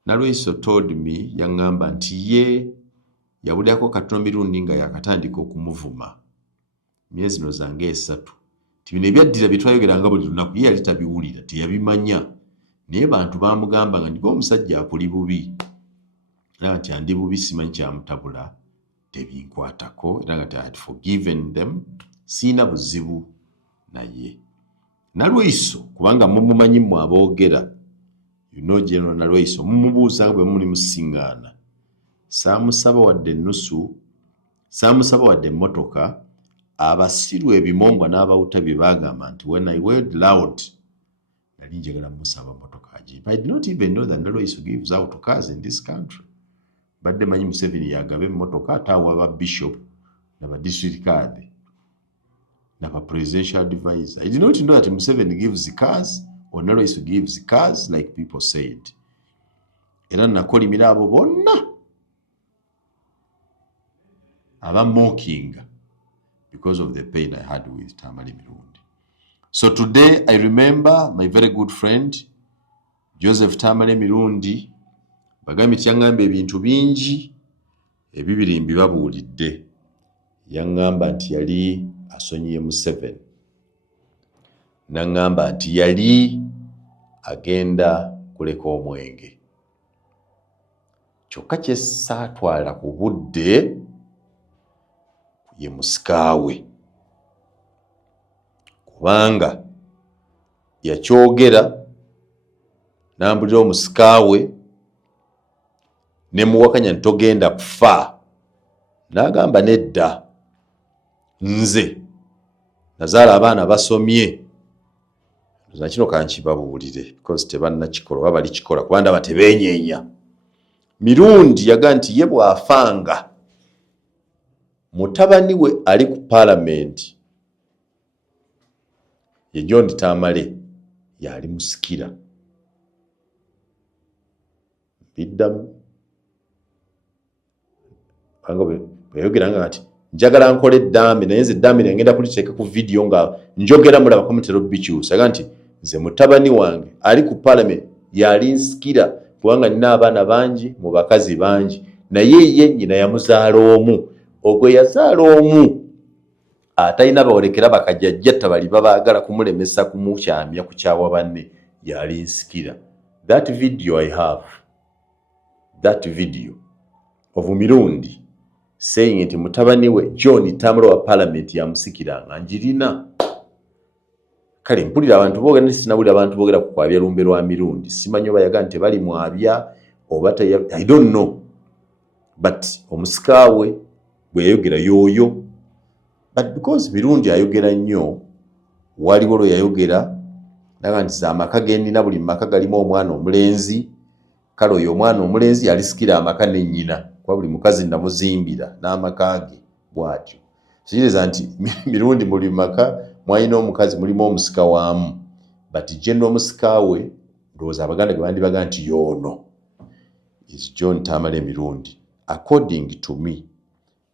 Nalweyiso told me, yangamba nti ye yawulyako katono Mirundi nga yakatandika okumuvuma myezi no zange 3. Tibino ebyaddira bitwayogeranga buli lunaku ye yali tabiwulira teyabimanya, naye bantu bamugamba nga ndigo omusajja akuli bubi era nti andi bubi simanyi kyamutabula tebinkwatako, era nga I had forgiven them, siina buzibu naye. Nalweyiso kubanga mumumanyi mu aboogera, you know General Nalweyiso, mumubuuza bwe muli musiŋŋaana, saamusaba wadde ennusu, saamusaba wadde emmotoka, abasiru ebimongwa n'abawuta bye bagamba nti when I word loud nali njagala musaba motoka agiba. I did not even know that Nalweyiso gives out cars in this country. Badde manyi Museveni yagaba emmotoka ataawa aba bishop n'aba district card n'aba presidential advisor. I did not know that Museveni gives cars or Nalweyiso gives cars like people said. Era nakolimira abo bonna aba mocking because of the pain I had with Tamale Mirundi. So today I remember my very good friend Joseph Tamale Mirundi. Bagambye kyangamba ebintu bingi ebibiri mbibabuulidde. Yangamba nti yali asonyiye Museveni, nangamba nti yali agenda kuleka omwenge, kyokka kye saatwala ku budde ye musikaawe, kubanga yakyogera n'ambulira omusikaawe ne muwakanya ntogenda kufa, n'agamba nedda, nze nazaala abaana basomye. Nze kino kankibabuulire because tebannakikola oba balikikola kuba ndaba tebeenyeenya. Mirundi yaga nti ye bw'afanga mutabani we ali ku parliament ye John Tamale yali musikira. Biddamu bweyogeranga nti njagala nkole eddambi naye nze eddambi ngenda kuliteeka ku video nga njogera mulaba komitero bikyusa. Aga nti nze mutabani wange ali ku parliament yali nsikira kubanga nina abaana bangi mu bakazi bangi, naye ye nnyina yamuzaala omu. Ogwo yazaala omu atalina bawolekera bakajjajjatta bali babaagala kumulemesa kumukyamya kukyawa banne, yali nsikira. That video I have, that video of Mirundi saying nti mutabani we John Tamale wa parliament yamusikiranga njirina. Kale mpulira abantu boogera ne sinabulira abantu boogera ku kwabya lumbe lwa Mirundi. Simanyi oba yaga nti bali mwabya oba I don't know, but omusikaawe bwe yayogera yooyo. But because Mirundi ayogera nnyo, waliwo lwe yayogera naga nti amaka gendina buli maka galimu omwana omulenzi, kale oyo omwana omulenzi yalisikira amaka ne nnyina kuba buli mukazi namuzimbira n'amaka ge bw'atyo. Kitegeeza nti Mirundi buli maka mwalina omukazi mulimu omusika waamu, but je n'omusikaawe ndowooza Abaganda ge bandibaga nti yoono is John Tamale Mirundi. According to me,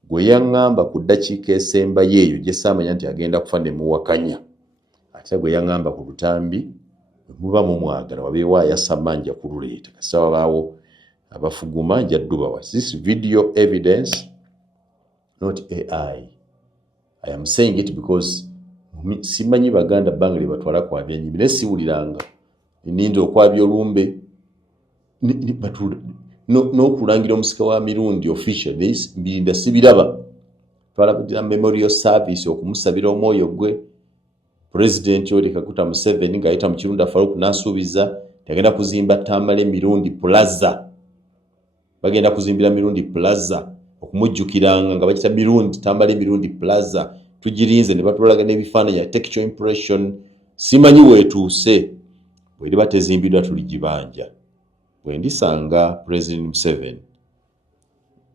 gwe yaŋŋamba ku ddakiika esemba yeeyo gye saamanya nti agenda kufa ne muwakanya, ate gwe yaŋŋamba ku Butambi muba mumwagala wabeewo ayasama nja kululeeta kasita wabaawo abafuguma nja ddubawa. This video evidence, not AI. I am saying it because simanyi Baganda bbanga lye batwala kwabya nnyimbi naye siwuliranga nninda okwabya olumbe n'okulangira omusika wa mirundi official mbirinda sibiraba. Twalabira memorial service okumusabira omwoyo gwe President Yoweri Kaguta Museveni ng'ayita mu Kirunda Farouk n'asuubiza tagenda kuzimba Tamale Mirundi Plaza. Bagenda kuzimbira Mirundi Plaza okumujjukiranga nga bakita Mirundi Tamale Mirundi Plaza. Tugirinze ne batulaga n'ebifaananyi textual impression. Simanyi weetuuse bwe liba tezimbiddwa tuligibanja. Bwe ndisanga President Museveni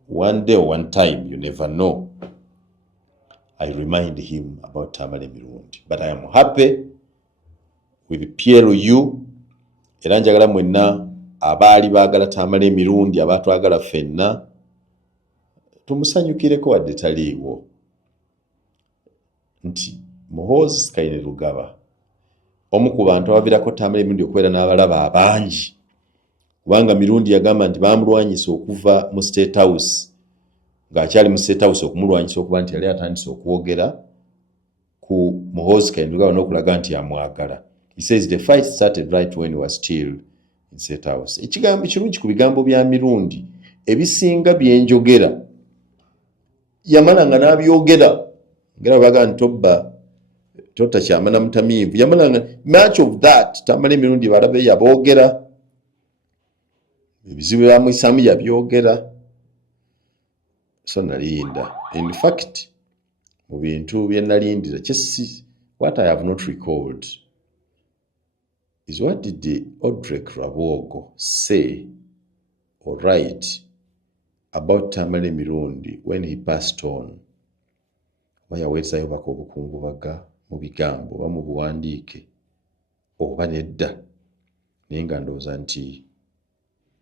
one day or one time, you never know, I remind him about Tamale Mirundi. But I am happy with PLU. Era njagala mwenna abaali baagala Tamale Mirundi abatwagala ffenna tumusanyukireko wadde taliiwo nti Muhoozi Kainerugaba omu ku bantu abaviirako Tamale Mirundi okubeera n'abalaba abangi kubanga Mirundi yagamba nti bamulwanyisa okuva mu State House ng'akyali mu State House okumulwanyisa okuba nti yali atandise okwogera ku Muhoozi Kainerugaba n'okulaga nti amwagala. He says the fight started right when he was still in State House. Ekigambo kirungi ku bigambo bya Mirundi ebisinga byenjogera yamalanga n'abyogera ngera baga ntobba tota kyamana mutamiivu yamalanga much of that Tamale Mirundi balabe yaboogera ebizibu byamuyisamu yabyogera. So nalinda. In fact, mu bintu bye nalindira what I have not recalled is what did the Audrey Rabogo say or write about Tamale Mirundi when he passed on. Bayaweezayo baka obukungu baga mu bigambo ba mu buwandiike oba nedda naye nga ndowooza nti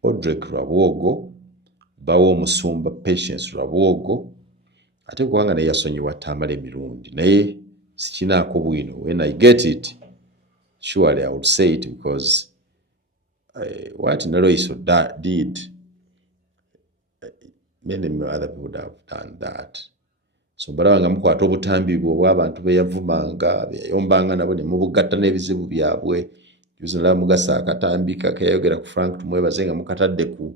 Audrey Rabogo bawo omusumba Patience Rabogo ate kubanga naye yasonyiwa Tamale Mirundi naye sikinaako bwino. When I get it, surely I would say it because what Naloiso did, many other people would have done that. So mbalaba nga mukwata obutambi bw'abantu be yavumanga beyombanga nabo ne mubugatta n'ebizibu byabwe. Yuzula mugasa akatambi kakayogera ku Frank Tumwebaze nga mukatadde ku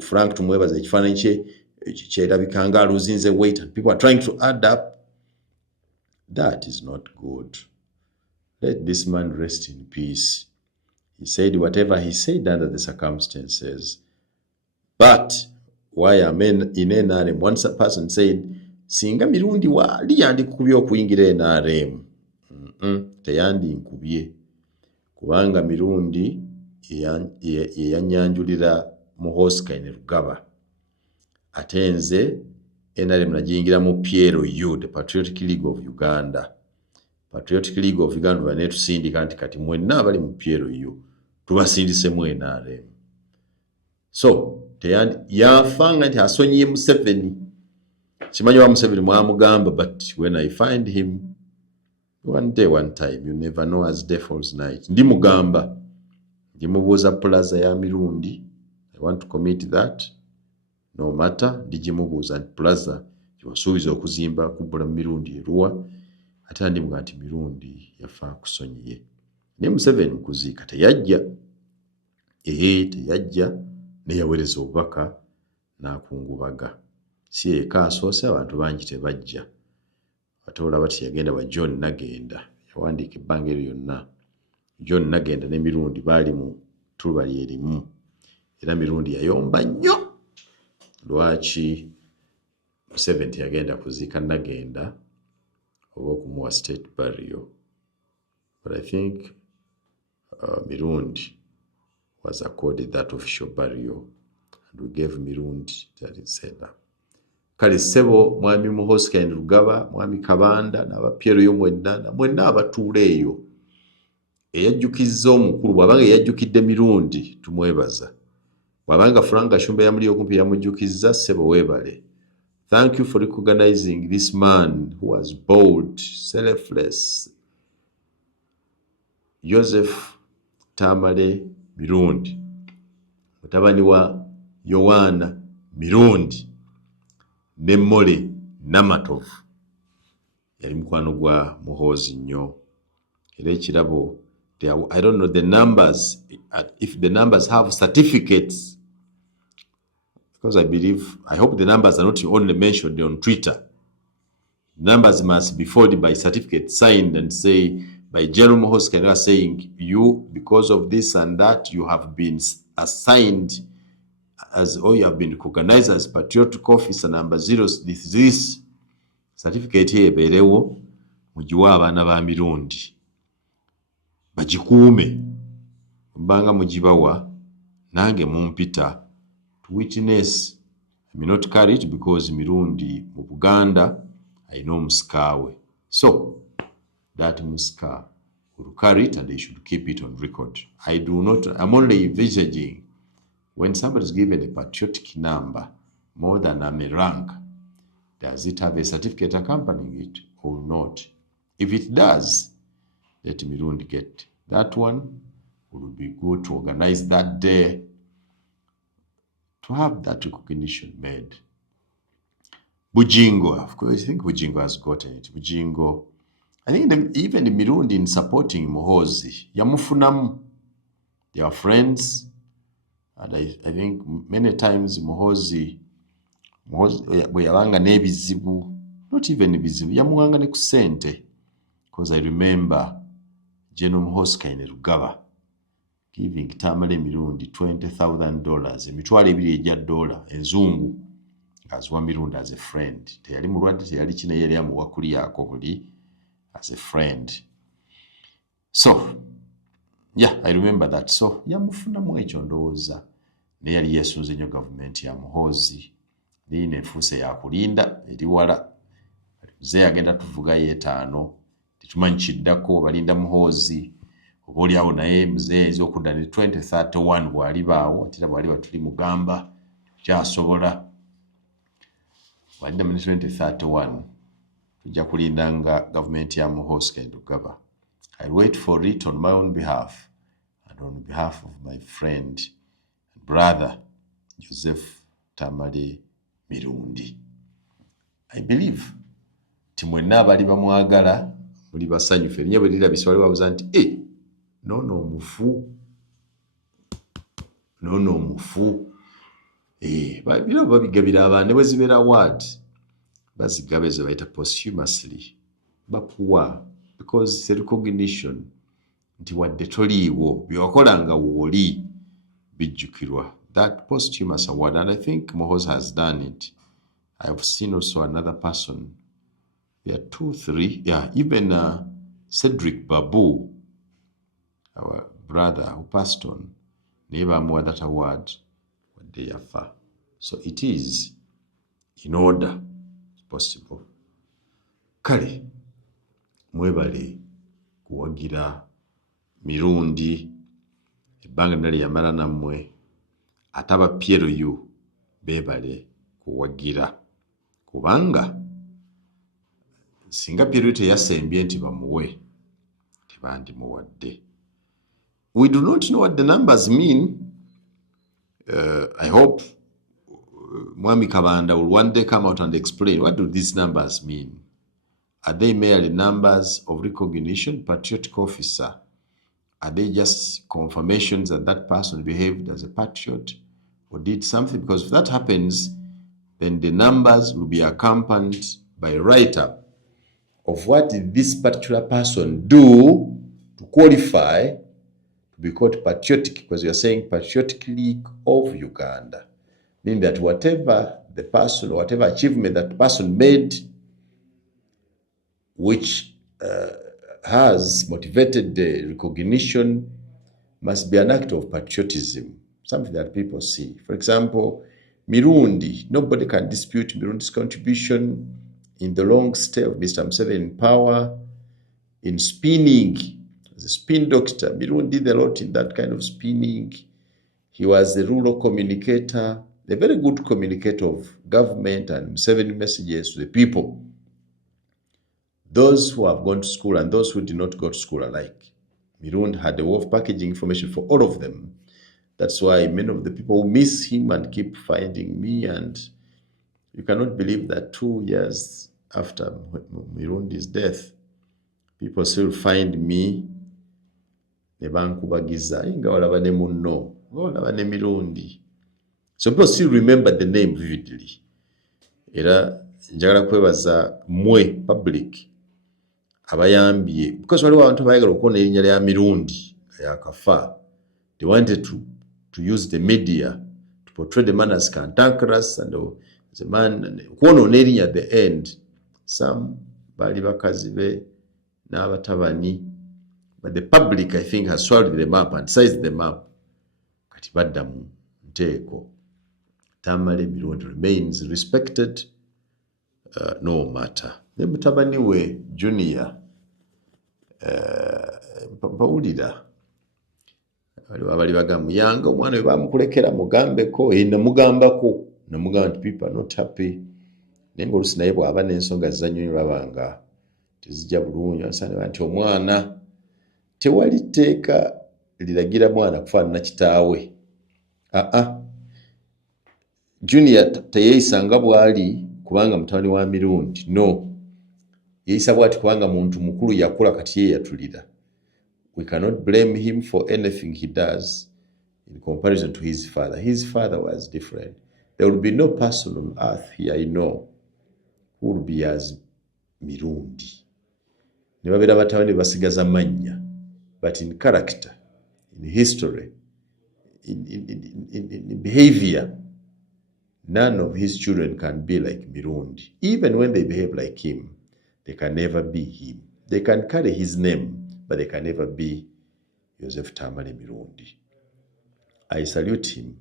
Frank Tumwebaze ekifaananyi kye kyerabikanga aluzinze weight and people are trying to add up. That is not good. Let this man rest in peace. He said whatever he said under the circumstances. But why I'm in NRM, one person said, singa Mirundi wali yandikubye okuyingira NRM. Teyandi nkubye. Kubanga Mirundi yanyanjulira Muhoozi Kainerugaba. Atenze NRM najingira mu PLU, the Patriotic League of Uganda. Patriotic League of Uganda banetusindika nti kati mwenna abali mu PLU tubasindisemu NRM. So yafanga nti asonyiye Museveni. Simanyi wa Museveni mwamugamba, but when I find him one day one time, you never know as devil's night. Ndi mugamba ndimubuuza plaza ya Mirundi. I want to commit that. No matter ndijimubuuza nti plaza wasuubiza okuzimba kubbula Mirundi eruwa ate ndi mugati Mirundi yafa kusonyiye. Ne Museveni kuziika teyajja. Teyajja neyaweereza obubaka n'akungubaga. Si eka asoose abantu bangi tebajja. Ate olaba ti yagenda wa John Nagenda yawandiika ebbanga eryo lyonna. John Nagenda ne Mirundi baali mu ttuba lyerimu era Mirundi yayomba nnyo. Lwaki Museveni yagenda kuziika Nagenda oba okumuwa state burial. But I think Mirundi was accorded that official burial and we gave Mirundi that instead. Kale ssebo mwami Muhoozi Kainerugaba, mwami Kabanda n'abaPLU mwenna abatuula eyo eyajjukizza omukulu bw'abanga eyajjukidde Mirundi tumwebaza. Bw'abanga Frank Gashumba yamuli okumpi yamujjukizza ssebo weebale. Thank you for recognizing this man who was bold, selfless, Joseph Tamale Mirundi, mutabani wa Yohana Mirundi, ne Mole Namatovu. Yali mukwano gwa Muhoozi nnyo. Era ekirabo, I don't know the numbers, if the numbers have certificates, because I hope the numbers are not only mentioned on Twitter. Numbers must be followed by certificate signed and say by General Muhoozi Kainerugaba saying, you, because of this and that, you have been assigned as, or you have been recognized as patriotic officer number 0, this certificate here ebeerewo mugiwa abaana ba Mirundi bagikuume, mbanga mugibawa nange mumpita to witness. I may not carry it because Mirundi mu Buganda I know musikaawe, so that musika will carry it and they should keep it on record. I'm only envisaging when somebody is given a patriotic number more than a rank, does it have a certificate accompanying it or not? If it does, let Mirundi get that one. It would be good to organize that day to have that recognition made. Bujingo, of course, I think Bujingo has gotten it. Bujingo, I think even the Mirundi in supporting Muhoozi, yamufunamu, they are friends, and I think many times Muhoozi bwe yabanga n'ebizibu, not even ebizibu, yamuwanga ne ku ssente, because I remember General Muhoozi Kainerugaba giving Tamale Mirundi $20,000, emitwalo ebiri egya dola enzungu, ng'aziwa Mirundi as a friend. Teyali mulwadde, teyali kina, yali amuwa kulyako buli as a friend. So yeah, I remember that. So yamufunamu ekyo ndowooza, naye yali yeesunze nnyo gavumenti ya Muhoozi, naye neefuuse yakulinda eri wala. Muzeeyi agenda tuvuga yeetaano, tetumanyi kiddako, balinda Muhoozi, oba oliawo naye muzeeyi ayinza okudda ne 2031 bw'alibaawo, ate era bw'aliba tuli mugamba kyasobola. Bw'alinda mu 2031 tujja kulindanga gavumenti ya Muhoozi Kainerugaba. I'll wait for it on my own behalf and on behalf of my friend and brother Joseph Tamale Mirundi. I believe ti mwenna abali bamwagala muli basanyufu. Erinnya bwe lirabise wali wabuuza nti noono omufu. Bino babigabira abaana ne bwe zibeera award bazigaba ezo bayita posthumously, bakuwa because it's a recognition nti wadde toliiwo byewakolanga wooli bijjukirwa. That posthumous award, and I think Muhoozi has done it. I've seen also another person, 2, 3, even Cedric Babu, our brother who passed on, never more that award wadde yafa. So it is in order, it's possible. Kale mwebale kuwagira Mirundi, ebbanga nali yamala nammwe, ate aba PLU beebale kuwagira, kubanga singa PLU teyasembye nti bamuwe tebandimuwadde. We do not know what the numbers mean. I hope Mwami Kabanda will one day come out and explain what do these numbers mean. Are they merely numbers of recognition, patriotic officer? Are they just confirmations that that person behaved as a patriot or did something? Because if that happens, then the numbers will be accompanied by a write-up of what did this particular person do to qualify to be called patriotic, because you are saying Patriotic League of Uganda, meaning that whatever the person or whatever achievement that person made which has motivated the recognition must be an act of patriotism, something that people see. For example, Mirundi, nobody can dispute Mirundi's contribution in the long stay of Mr. Museveni in power, in spinning, as a spin doctor. Mirundi did a lot in that kind of spinning. He was the rural communicator, a very good communicator of government and sending messages to the people. Those who have gone to school and those who did not go to school alike. Mirundi had a way of packaging information for all of them. That's why many of the people miss him and keep finding me. And you cannot believe that 2 years after Mirundi's death, people still find me. Nebankubagiza inga walaba ne munno, walaba ne Mirundi. So people still remember the name vividly. Era njagala kwebaza mwe public abayambye, because waliwo abantu bayagala okuwona erinnya lya Mirundi yakafa. They wanted to use the media to portray the man as cantankerous and as a man kuwona erinnya at the end. Some bali bakazi be n'abatabani, but the public I think has swallowed them up and sized them up. Kati badda mu nteeko. Tamale Mirundi remains respected no matter. Ne mutabani we Junior mpawulira bali bagamuyanga omwana we bamukulekera mugambeko namugambako namugamba nti people are not happy. Naye ng'oluusi naye bw'aba n'ensonga zizannyonyi olabanga tezijja bulungi ansana nti omwana tewali tteeka liragira mwana kufaanana kitaawe. Junior teyeeyisanga bw'ali kubanga mutabani wa Mirundi. No. Yeeyisa bw'ati kubanga muntu mukulu yakula kati ye yatulira. We cannot blame him for anything he does in comparison to his father. His father was different. There will be no person on earth here I know who will be as Mirundi. Ne babeera batabani basigaza mannya, but in character, in history, in behavior, none of his children can be like Mirundi. Even when they behave like him, they can never be him. They can carry his name, but they can never be Joseph Tamale Mirundi. I salute him,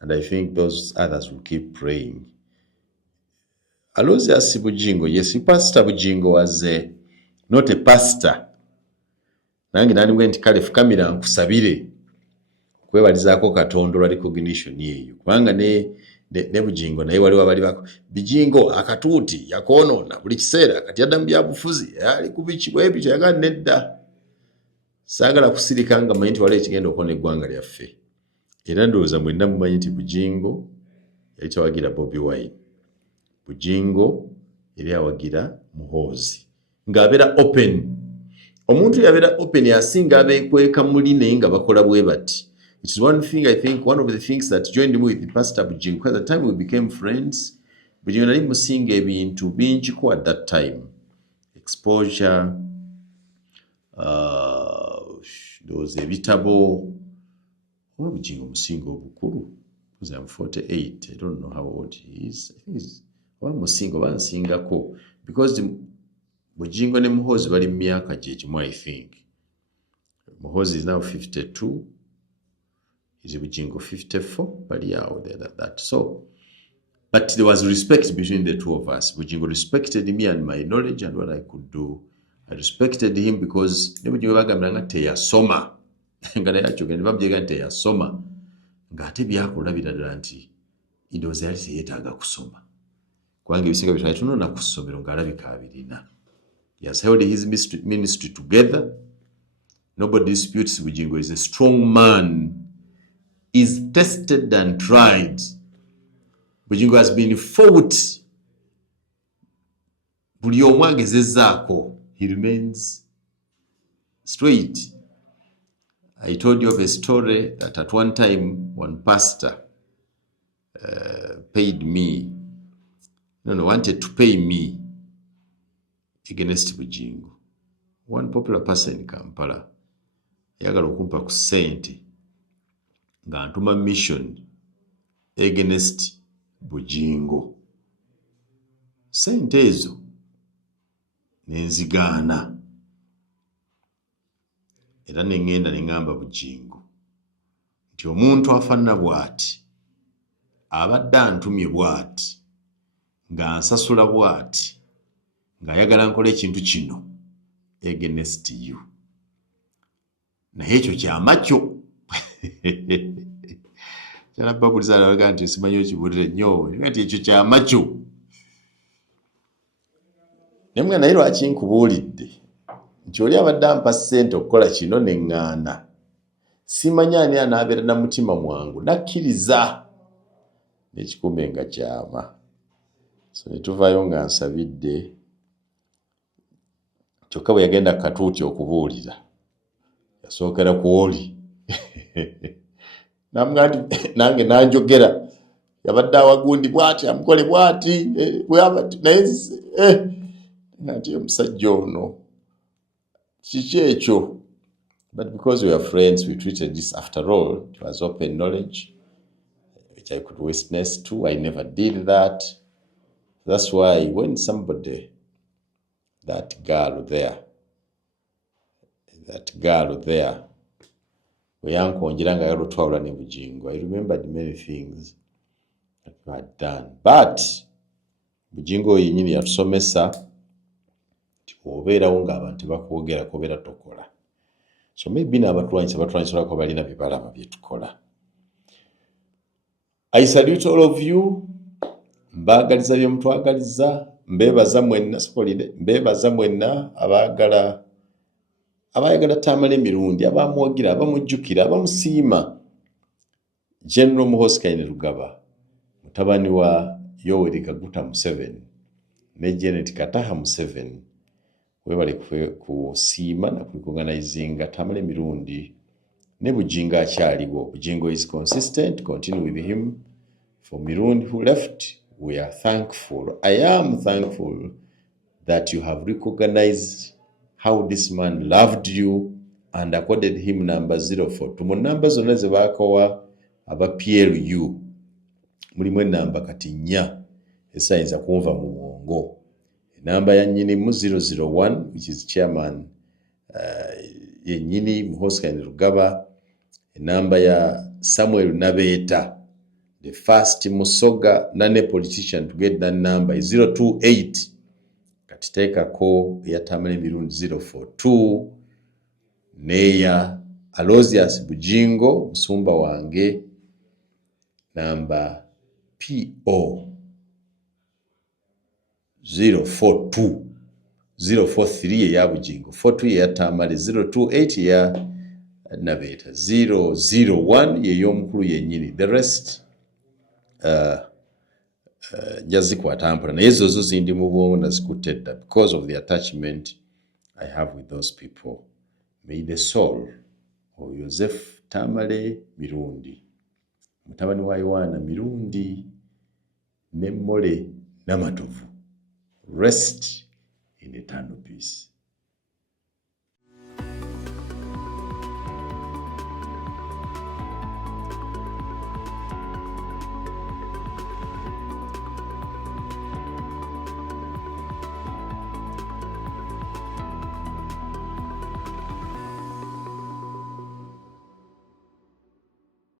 and I think those others will keep praying. Aloysius Bugingo, yes, Pastor Bugingo was not a pastor. Nange nandibwe nti kale fukamira nkusabire kwebalizaako Katonda olwa recognition yeeyo. Kubanga ne Bugingo naye waliwo abali bako Bugingo akatuuti yakoonoona buli kiseera kati yadda mu byabufuzi ali ku biki bwebi kyayagala nedda. Saagala kusirika nga manyi nti waliwo ekigenda okukoona eggwanga lyaffe. Era ndowooza mwenna mumanyi nti Bugingo yali tawagira Bobi Wine. Bugingo yali awagira Muhoozi. Ng'abeera open. Omuntu yabeera open yasinga abeekweka muli naye nga bakola bwe bati. It is one thing, I think, one of the things that joined me with Pastor Bugingo. Because at the time we became friends, Bugingo nali musinga ebintu bingi at that time. Exposure, those ebitabo. Oba Bugingo musinga obukulu. Because I'm 48. I don't know how old he is. I think he's musinga oba nsingako. Because Bugingo ne Muhoozi bali mu myaka gye gimu, I think. Muhoozi is now 52. Is Bugingo 54? Bali awo there that. So, but there was respect between the two of us. Bugingo respected me and my knowledge and what I could do. I respected him because ne Bugingo bagambira nga teyasoma. Nga naye akyoga ne bamujeega nti teyasoma. Ng'ate byakulabira ddala nti ndowooza yali teyeetaaga kusoma. Kubanga ebisinga bitwali tunoona ku ssomero ng'alabika abirina. He has held his ministry together. Nobody disputes Bugingo is a strong man. Is tested and tried. Bugingo has been fought. Buli omu agezezzaako. He remains straight. I told you of a story that at one time one pastor wanted to pay me against Bugingo. One popular person in Kampala yagala okumpa ku ssente nga ntuma mission against Bugingo. Ssente ezo nenzigaana era nengenda nengamba Bugingo nti omuntu afaanana bw'ati abadde antumye bw'ati ng'ansasula bw'ati ng'ayagala nkola ekintu kino against you. Naye ekyo kyamakyo Babuliza alaga nti simanyi okibulire nnyo nti ekyo kyamacho. Naye mwana naye lwaki nkubuulidde nti oli abadde ampa ssente okukola kino ne ŋŋaana. Simanyi ani anaabeera na mutima mwangu nakkiriza n'ekikume nga kyama. So ne tuvaayo nga nsabidde kyokka bwe yagenda ku katuuti okubuulira yasookera ku oli nange nanjogera yabadde awagundi bw'ati amukole bw'ati naye nati omusajja ono kiki ekyo. But because we are friends, we treated this, after all, it was open knowledge, which I could witness to. I never did that. That's why when somebody, that girl there, we yankonjeranga yalutwalula ne Bugingo, I remembered many things that we had done. But Bugingo yennyini yatusomesa nti obeerawo ng'abantu bakwogera kobeera tokola. So maybe n'abatulwanyisa balina bye balaba bye tukola. I salute all of you. Mbaagaliza bye mutwagaliza. Mbeebaza mwenna abaayagala Tamale emirundi, abamwogira, abamujjukira, abamusiima. General Muhoozi Kainerugaba, mutabani wa Yoweri Kaguta Museveni ne Janet Kataha Museveni, webale kusiima na kuorganizinga Tamale emirundi ne Bugingo akyaliwo. Bugingo is consistent. Continue with him. For Mirundi who left, we are thankful. I am thankful that you have recognized how this man loved you and accorded him number 04. Tumu namba zonna ze baakowa aba PLU mulimu enamba kati 4 esayinza kunva mu mwongo. Enamba ya nnyinimu 001, which is chairman yennyini Muhoozi Kainerugaba. Enamba ya Samuel Nabeeta, the first Musoga Nane politician to get that number, is 028. Katiteekako eya Tamale emirundi 042. Neya Aloysius Bugingo musumba wange, namba PO 042. 043 eya Bugingo, 42 eya Tamale, 028 eya Nabeeta, 001 y'ey'omukulu yennyini. The rest njazikwata mpola naye ezo zindi mu bwongo nazikutte dda because of the attachment I have with those people. May the soul of Joseph Tamale Mirundi, mutabani wa Yohana Mirundi ne Mole Namatovu, rest in eternal peace.